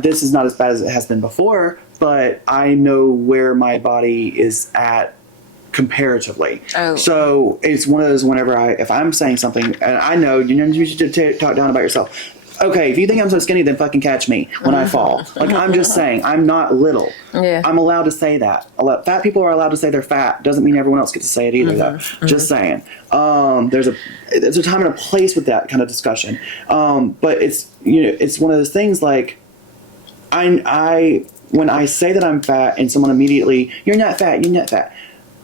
This is not as bad as it has been before, but I know where my body is at comparatively. So it's one of those, if I'm saying something, and I know, you should talk down about yourself. Okay, if you think I'm so skinny, then fucking catch me when I fall. Like, I'm just saying, I'm not little. I'm allowed to say that. Fat people are allowed to say they're fat. Doesn't mean everyone else gets to say it either, though. Just saying. There's a time and a place with that kind of discussion. But it's one of those things, like, when I say that I'm fat and someone immediately, you're not fat.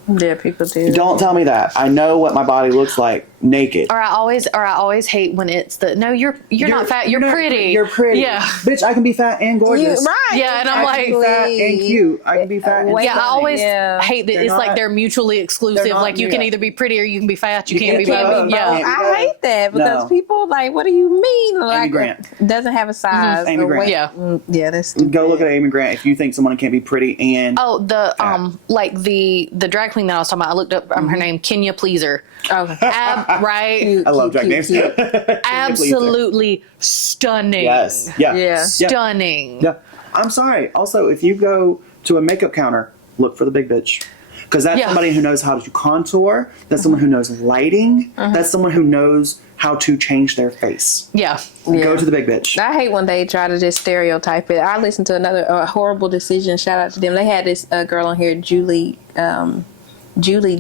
Yeah, people do. Don't tell me that. I know what my body looks like naked. Or I always hate when it's you're not fat, you're pretty. You're pretty. Yeah. Bitch, I can be fat and gorgeous. Right. Yeah, and I'm I can be fat and cute. I can be fat and I always Yeah. hate that it's like they're mutually exclusive. not- Like, you can either be pretty or you can be fat. You can't be can't both. be Yeah. both. I hate that because people like, what do you mean? Like, Grant. doesn't have a size. Amy or Grant. weight. Yeah. Yeah, that's stupid. Go look at Amy Grant if you think someone can't be pretty and Oh, the the drag queen that I was talking about, I looked up her name, Kenya Pleaser. Okay. Right? I love drag names. Absolutely stunning. Yes. Yeah. Yeah. Stunning. Yeah. I'm sorry. Also, if you go to a makeup counter, look for the big bitch. Because that's somebody who knows how to contour. That's someone who knows lighting. That's someone who knows how to change their face. Yeah. Go to the big bitch. I hate when they try to just stereotype it. I listened to another Horrible Decision. Shout out to them. They had this girl on here, Julie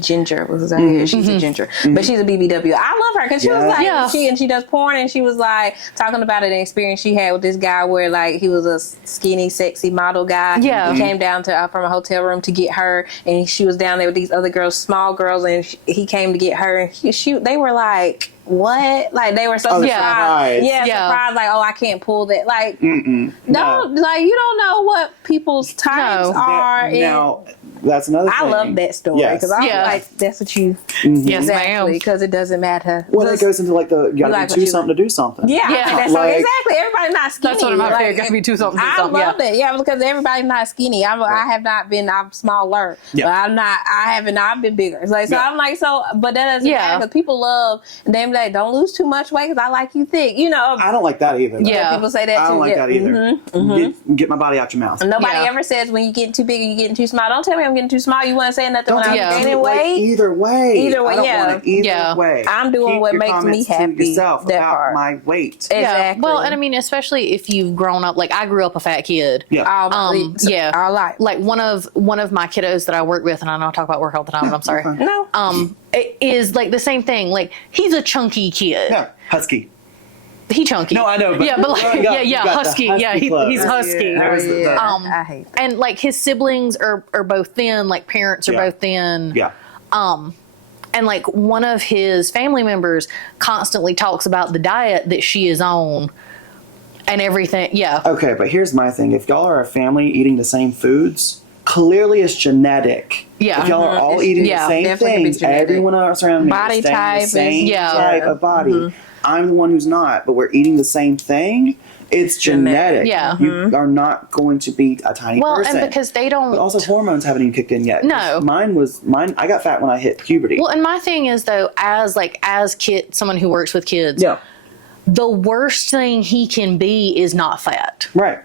Ginger was out here. She's a ginger, but she's a BBW. I love her because she was like, she does porn, and she was like talking about an experience she had with this guy where like he was a skinny, sexy model guy. Yeah. He came down to from a hotel room to get her, and she was down there with these other girls, small girls, and he came to get her. And they were like, what? Like, they were so surprised. Surprised. Like, oh, I can't pull that. Like, don't like, you don't know what people's types are. Now, that's another thing. I love that story because I'm like, that's what you Yes, ma'am. because it doesn't matter. Well, it goes into like you gotta do something to do something. Yeah, Yeah. so exactly. Everybody's not skinny. That's what I'm like, saying. Gotta be two something. I love that. Yeah, because everybody's not skinny. I have not been. I'm smaller. Yeah. But I'm not. I haven't. I've been bigger. It's like, so I'm like, but that doesn't matter because people love. And they're like, don't lose too much weight because I like you thick. You know. I don't like that either. Yeah. People say that too. I don't like that either. Get my body out your mouth. Nobody ever says when you getting too big or you getting too small. Don't tell me I'm getting too small. You wasn't saying nothing when I was gaining weight. Either way. Either way, I don't want it either way. I'm doing Keep what your makes me comments to happy. yourself That about part. my weight. Yeah. Exactly. Well, and I mean, especially if you've grown up, like I grew up a fat kid. Yeah. Our life. Like one of my kiddos that I work with, and I know I talk about work all the time, but I'm sorry. No. It is like the same thing. Like, he's a chunky kid. Yeah. Husky. He chunky. No, I know. But But like, husky. He's husky. I hate that. And like his siblings are both thin. Like, parents are both thin. Yeah. And like one of his family members constantly talks about the diet that she is on and everything. Yeah. Okay, but here's my thing. If y'all are a family eating the same foods, clearly it's genetic. Yeah. If y'all are all eating the same definitely things, genetic. everyone else around me Body is staying type the same is- type of body. I'm the one who's not, but we're eating the same thing. It's genetic. Yeah. You are not going to be a tiny person. And because they don't. But also, hormones haven't even kicked in yet. No. Mine. I got fat when I hit puberty. Well, and my thing is though, as someone who works with kids, the worst thing he can be is not fat. Right.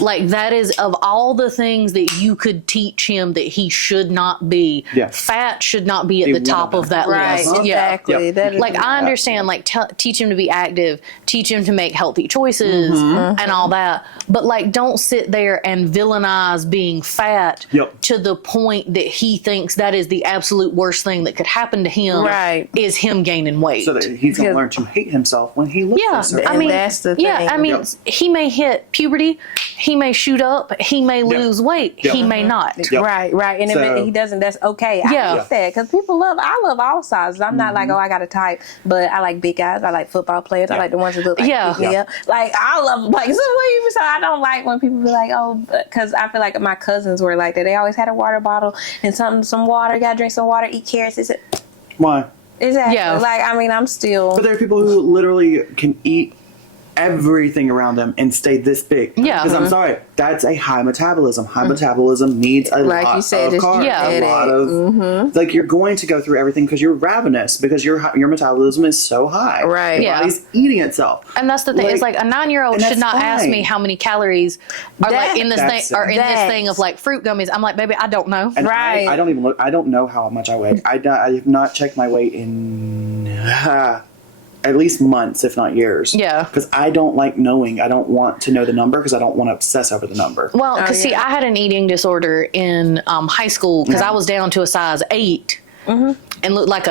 Like, that is, of all the things that you could teach him that he should not be, fat should not be at the top of that Right, list. exactly. That is Like, I understand, like, teach him to be active, teach him to make healthy choices and all that. But, like, don't sit there and villainize being fat to the point that he thinks that is the absolute worst thing that could happen to him is him gaining weight. So that he's going to learn to hate himself when he looks at a certain I mean, that's the thing. he may hit puberty he may shoot up, he may lose weight, he may not. Right. And if he doesn't, that's okay. I get that, because I love all sizes. I'm not like, I got a type, but I like big guys. I like football players. I like the ones that look like pick me up. Like, I love, like, so I don't like when people be like, because I feel like my cousins were like that. They always had a water bottle and some water. Gotta drink some water, eat carrots. Why? Exactly. Yeah. Like, I mean, I'm still. But there are people who literally can eat everything around them and stay this big. Yeah. Because I'm sorry, that's a high metabolism. High metabolism needs a like lot you said, of carbs. A lot of like, you're going to go through everything because you're ravenous, because your metabolism is so high. Right. Your body's eating itself. And that's the thing. It's like a 9-year-old should not ask me how many calories are like in this thing or in this thing of like fruit gummies. I'm like, baby, I don't know. And I don't even look. I don't know how much I weigh. I have not checked my weight in at least months, if not years. Yeah. Because I don't like knowing. I don't want to know the number because I don't want to obsess over the number. Well, because see, I had an eating disorder in high school because I was down to a size 8 and looked like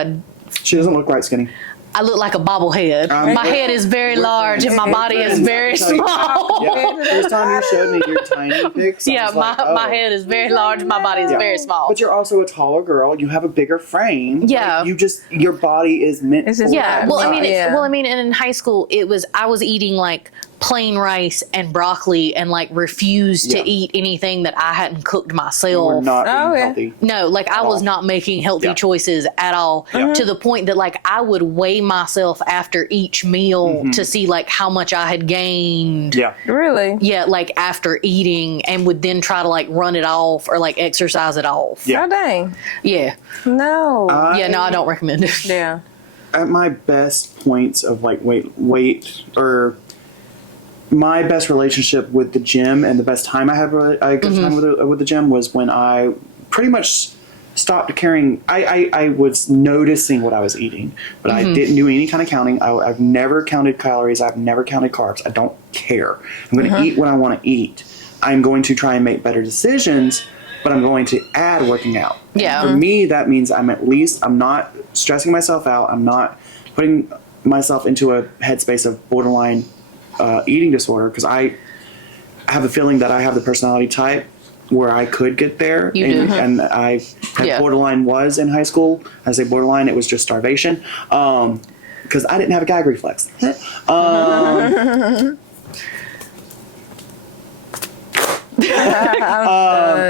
She doesn't look right skinny. I look like a bobblehead. My head is very large and my body is very small. First time you showed me your tiny pics, I was like, my head is very large. My body is very small. But you're also a taller girl. You have a bigger frame. Yeah. Like, your body is meant for that Well, size. I mean, and in high school, I was eating like plain rice and broccoli and like refused to eat anything that I hadn't cooked myself. You were not being healthy. No, like I was not making healthy choices at all, to the point that like I would weigh myself after each meal to see like how much I had gained. Yeah. Really? Yeah, like after eating, and would then try to like run it off or like exercise it off. Yeah. Oh, dang. Yeah. No. I don't recommend it. Yeah. At my best points of like weight or my best relationship with the gym and the best time I had a good time with the gym was when I pretty much stopped caring. I was noticing what I was eating, but I didn't do any kind of counting. I've never counted calories. I've never counted carbs. I don't care. I'm going to eat what I want to eat. I'm going to try and make better decisions, but I'm going to add working out. Yeah. For me, that means I'm not stressing myself out. I'm not putting myself into a headspace of borderline eating disorder, because I have a feeling that I have the personality type where I could get there. You do. And I borderline was in high school. I say borderline, it was just starvation. Because I didn't have a gag reflex.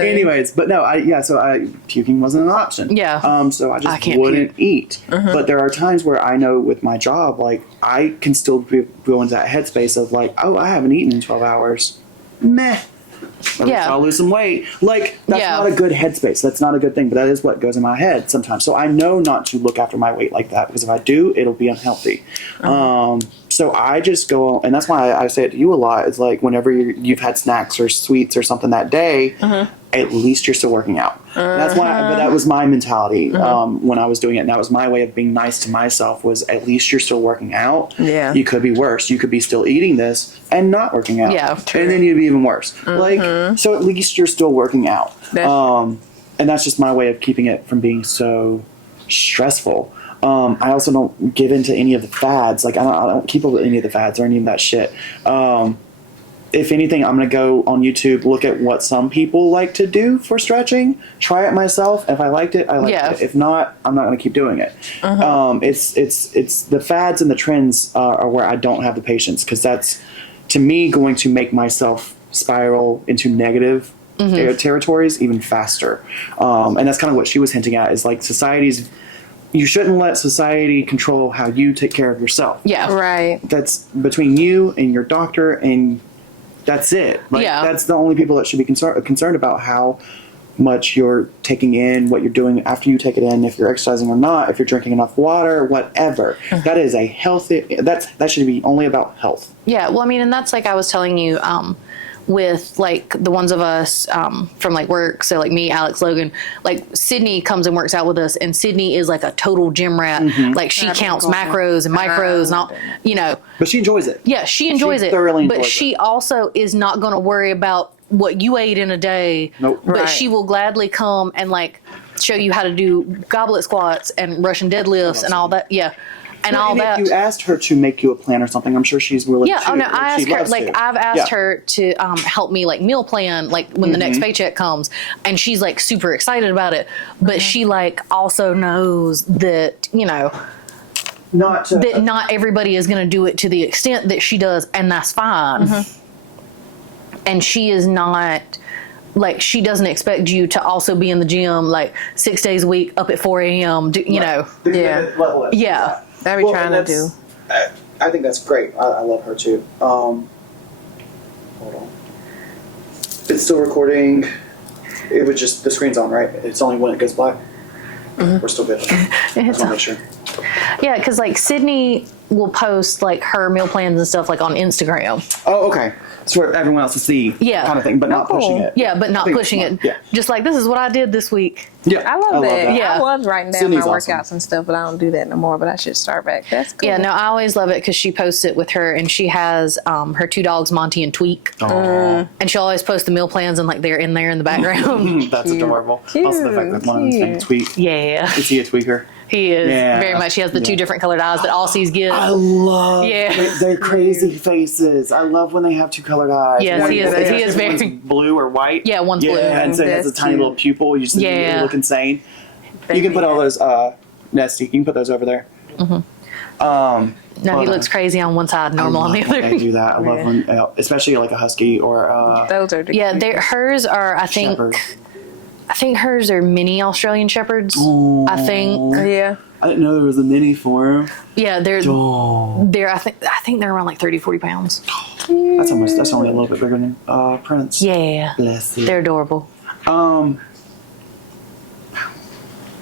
Anyways, but no, so puking wasn't an option. Yeah. So I just wouldn't eat. But there are times where I know with my job, like, I can still go into that headspace of like, oh, I haven't eaten in 12 hours. Meh. I'll lose some weight. Like, that's not a good headspace. That's not a good thing, but that is what goes in my head sometimes. So I know not to look after my weight like that, because if I do, it'll be unhealthy. So I just go, and that's why I say it to you a lot. It's like, whenever you've had snacks or sweets or something that day, at least you're still working out. That's why. But that was my mentality when I was doing it, and that was my way of being nice to myself. Was at least you're still working out. Yeah. You could be worse. You could be still eating this and not working out. Yeah. And then you'd be even worse. Like, so at least you're still working out. And that's just my way of keeping it from being so stressful. I also don't give into any of the fads. Like, I don't keep up with any of the fads or any of that shit. If anything, I'm going to go on YouTube, look at what some people like to do for stretching, try it myself. If I liked it, I liked it. If not, I'm not going to keep doing it. It's the fads and the trends are where I don't have the patience, because that's, to me, going to make myself spiral into negative territories even faster. And that's kind of what she was hinting at, is like, you shouldn't let society control how you take care of yourself. Yeah. Right. That's between you and your doctor, and that's it. Like, that's the only people that should be concerned about how much you're taking in, what you're doing after you take it in, if you're exercising or not, if you're drinking enough water, whatever. That is a healthy, that should be only about health. Yeah. Well, I mean, and that's like I was telling you, with like the ones of us from like work, so like me, Alex, Logan, like Sydney comes and works out with us, and Sydney is like a total gym rat. Like, she counts macros and micros and all, you know. But she enjoys it. Yeah, she enjoys it. Thoroughly but enjoys she also is not going to worry about what you ate in a day. Nope. But she will gladly come and like show you how to do goblet squats and Russian deadlifts and all that. Yeah. and all that. If you asked her to make you a plan or something, I'm sure she's willing to. I asked her, like, I've asked her to help me, like, meal plan, like, when the next paycheck comes, and she's, like, super excited about it, but she, like, also knows that, you know, that not everybody is going to do it to the extent that she does, and that's fine. And she is not, like, she doesn't expect you to also be in the gym, like, 6 days a week, up at 4 a.m., you know. Yeah. That we trying to do. I think that's great. I love her too. Hold on. It's still recording. It was just, the screen's on, right? It's only when it goes black. We're still good. I just want to make sure. Yeah, because, like, Sydney will post, like, her meal plans and stuff, like, on Instagram. Oh, okay. So for everyone else to see, kind of thing, but not pushing it. Yeah, but not pushing it. Yeah. Just like, this is what I did this week. Yeah, I love that. Yeah. I was writing down Sydney's my awesome. workouts and stuff, but I don't do that no more. But I should start back. That's cool. Yeah, no, I always love it because she posts it with her, and she has her 2 dogs, Monty and Tweak. And she'll always post the meal plans, and, like, they're in there in the background. That's adorable. Also the fact that one's named Tweak. Yeah. Is he a tweaker? He is Yeah. very much. He has the 2 different colored eyes that Aussies get. I love Yeah. their crazy faces. I love when they have 2 colored eyes. Yes, he is. He is One's very blue or white. Yeah, one's blue. And so he has a That's tiny cute. little pupil. You just look insane. You can put all those, Nesty, you can put those over there. No, he looks crazy on one side, normal on the I love when other. they do that. I love when, especially like a husky or Those are the Yeah, cute. hers are. shepherd. I think hers are mini Australian shepherds. I think. Yeah. I didn't know there was a mini for him. Yeah, they're. Oh, They're. I think they're around like 30, 40 pounds. that's only a little bit bigger than Prince. Yeah, Bless you. they're adorable.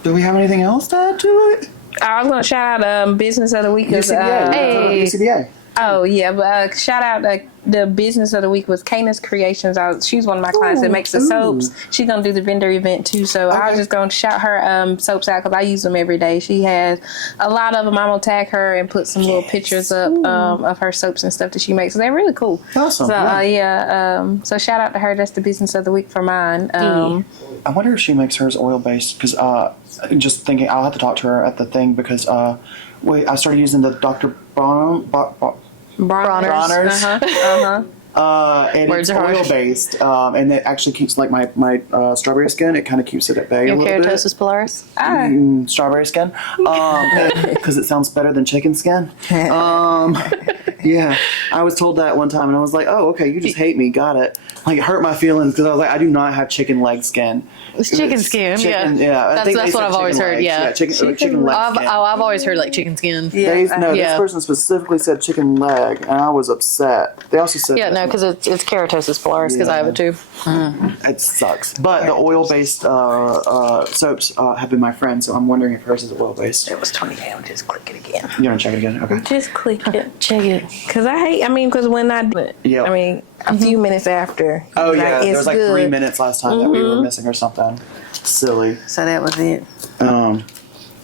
Do we have anything else to add to it? I was going to shout out Business of the Week. UCBA. Hey. UCBA. Oh, yeah. But shout out the Business of the Week was Kana's Creations. She's one of my clients that makes the soaps. She's going to do the vendor event too. So I was just going to shout her soaps out because I use them every day. She has a lot of them. I'm going to tag her and put some little pictures up of her soaps and stuff that she makes. So they're really cool. Awesome. So, so shout out to her. That's the Business of the Week for mine. I wonder if she makes hers oil based because just thinking I'll have to talk to her at the thing because I started using the Dr. Bronner's. And Words it's are hard. oil based, and it actually keeps like my strawberry skin. It kind of keeps it at bay a Your little bit. keratosis pilaris. Strawberry skin, because it sounds better than chicken skin. Yeah, I was told that one time, and I was like, "Oh, okay, you just hate me, got it." Like it hurt my feelings because I was like, "I do not have chicken leg skin." It's chicken skin. Yeah. I think they That's what said I've always chicken heard. legs. Yeah. Chicken leg skin. I've always heard like chicken skin. This Yeah. person specifically said chicken leg, and I was upset. They also said Yeah, no, because it's keratosis pilaris because I have it too. it sucks. But the oil-based soaps have been my friend, so I'm wondering if hers is oil-based. It was 20 pounds. Just click it again. You want to check it again? Okay. Just click it. Check it. Because because when I do it, Yeah. a few minutes after. Oh it's yeah, like, there it's was like good. 3 minutes last time that we were missing or something. Silly. So that was it.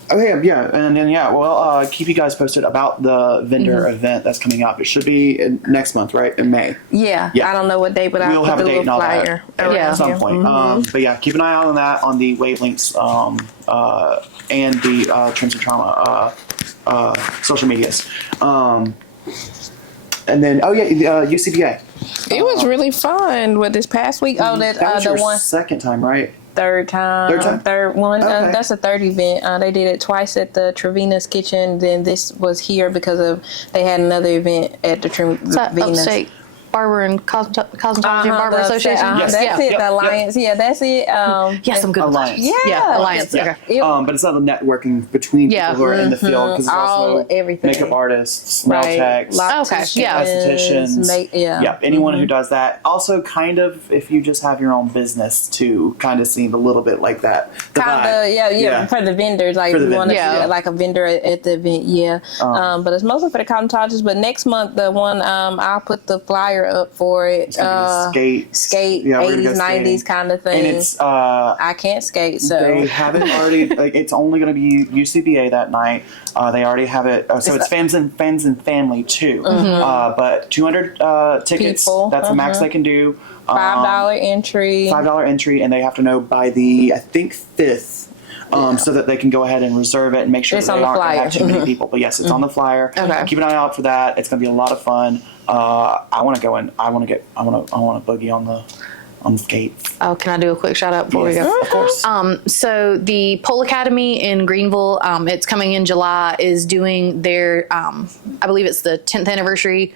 Okay, yeah, and then well, keep you guys posted about the vendor event that's coming up. It should be next month, right? In May. Yeah. Yeah. I don't know what day, but We'll I'll have put a the date and little all that flyer at around some here. point. But yeah, keep an eye out on that on the wavelengths and the Trims and Trauma social medias. And then UCBA. It was really fun with this past week. Oh, That was the your one second time, right? third time. Third time? Third one. Okay. That's a third event. They did it twice at the Trevina's Kitchen. Then this was here because they had another event at the Is that Trevina's. Upstate Barber and Cosmetology Barber the- Association? Yes. That's Yeah. it. Yep. The Alliance. Yeah, that's it. Yeah, some good Alliance. Yeah. Alliance. Yeah. Okay. But it's not the networking between Yeah. people who are in the field because it's also everything. makeup artists, nail Right. techs, Okay, yeah. estheticians. Yeah. Anyone who does that. Also, kind of, if you just have your own business too, kind of seem a little bit like that. The Kind vibe. of, yeah, for the vendors, like For the if you want to vendors, see yeah. like a vendor at the event, yeah. But it's mostly for the cosmetologists. But next month, the one I'll put the flyer up for it. It's gonna be skate, Yeah, we're gonna go 80s, 90s skating. kind of thing. And it's I can't skate, so they haven't already like it's only going to be UCBA that night. They already have it, so it's fans and family too. But 200 tickets. People. That's the max they can do. $5 entry. $5 entry, and they have to know by the I think 5th so that they can go ahead and reserve it and make sure It's that on they the aren't going to flyer. have too many people. But yes, it's on the flyer. Okay. Keep an eye out for that. It's going to be a lot of fun. I want to go in. I want to boogie on the skates. Oh, can I do a quick shout out before we Yes, go? of course. So the Pole Academy in Greenville, it's coming in July, is doing their, I believe it's the 10th anniversary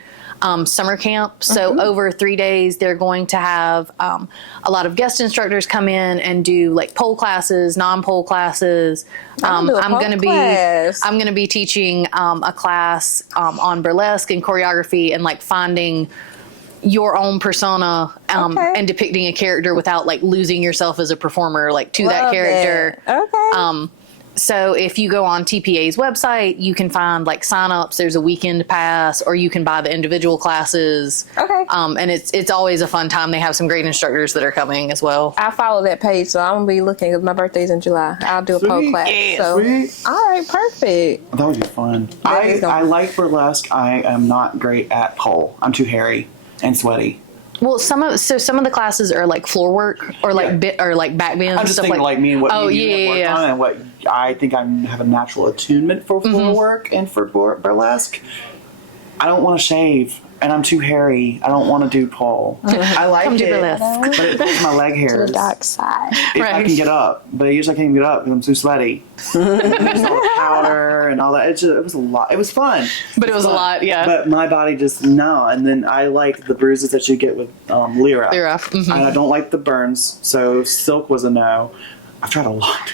summer camp. So over 3 days, they're going to have a lot of guest instructors come in and do like pole classes, non-pole classes. I'm going to be teaching a class on burlesque and choreography and like finding your own persona and depicting a character without like losing yourself as a performer like to that character. Okay. So if you go on TPA's website, you can find like signups. There's a weekend pass, or you can buy the individual classes. Okay. And it's always a fun time. They have some great instructors that are coming as well. I follow that page, so I'm gonna be looking because my birthday's in July. I'll do a pole class. So, Sweet. all right, perfect. That would be fun. That is gonna I be- like burlesque. I am not great at pole. I'm too hairy and sweaty. Well, some of the classes are like floor work or like back bends. I'm just stuff thinking like me and what Oh, you have worked on and what I think I have a natural attunement for floor work and for burlesque. I don't want to shave, and I'm too hairy. I don't want to do pole. I like Come do it, burlesque. but it pulls my leg To hairs. the dark side. If I Right. can get up, but I usually can't even get up because I'm too sweaty. There's all the powder and all that. It was a lot. It was fun. But it was a fun. lot, yeah. But my body just no. And then I like the bruises that you get with Lyra. Lyra, mhm. And I don't like the burns, so silk was a no. I've tried a lot.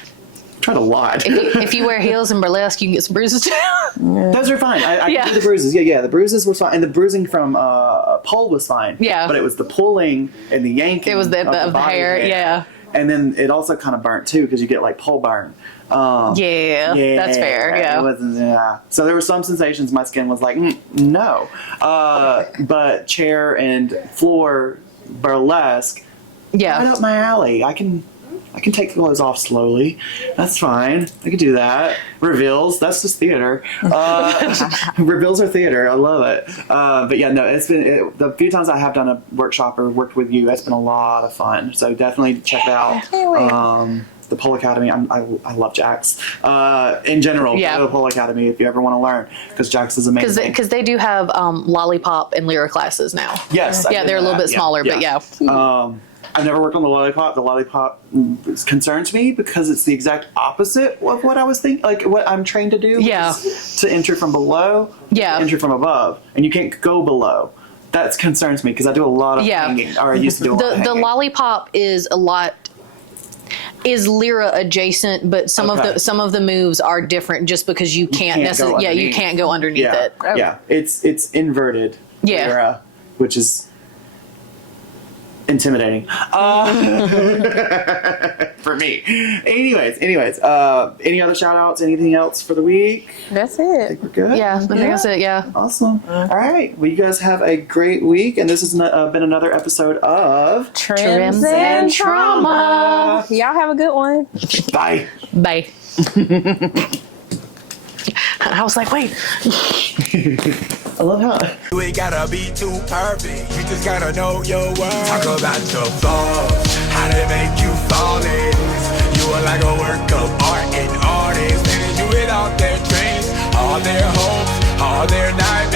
If you wear heels in burlesque, you can get some bruises too. Those are fine. I Yeah. can do the bruises. Yeah. The bruises were fine, and the bruising from pole was fine. Yeah. But it was the pulling and the yanking. It was the of body hair, yeah. And then it also kind of burnt too because you get like pole burn. Yeah, that's fair. Yeah. It wasn't, yeah. So there were some sensations. My skin was like, no. But chair and floor burlesque, right Yeah. up my alley. I can take the clothes off slowly. That's fine. I can do that. Reveals, that's just theater. Reveals are theater. I love it. But yeah, no, the few times I have done a workshop or worked with you, it's been a lot of fun. So definitely check it out. The Pole Academy. I love Jax. In general, Yeah. go to the Pole Academy if you ever want to learn, because Jax is amazing. Because they do have lollipop and lyra classes now. Yes. I Yeah, did they're a little that. bit smaller, but yeah. I've never worked on the lollipop. The lollipop concerns me because it's the exact opposite of what I was thinking, like what I'm trained to do. Yeah. is to enter from below, Yeah. to enter from above, and you can't go below. That concerns me because I do a lot of Yeah. hanging, or I used to do a lot of The hanging. lollipop is lyra adjacent, but some of the moves are different just because you can't can't go necessarily. Yeah, you underneath. can't go underneath yeah, it. yeah. It's inverted. Yeah. lyra, which is intimidating for me. Anyways, any other shout outs, anything else for the week? That's I it. think we're good. Yeah, I think that's it. Yeah. Awesome. All right. Well, you guys have a great week, and this has been another episode of Trims and and Trauma. trauma. Y'all have a good one. Bye. Bye. I was like, wait. I love how. You ain't gotta be too perfect, you just gotta know your worth. Talk about your flaws, how they make you flawless. You are like a work of art and artists, they do it all their dreams, all their hopes, all their nights.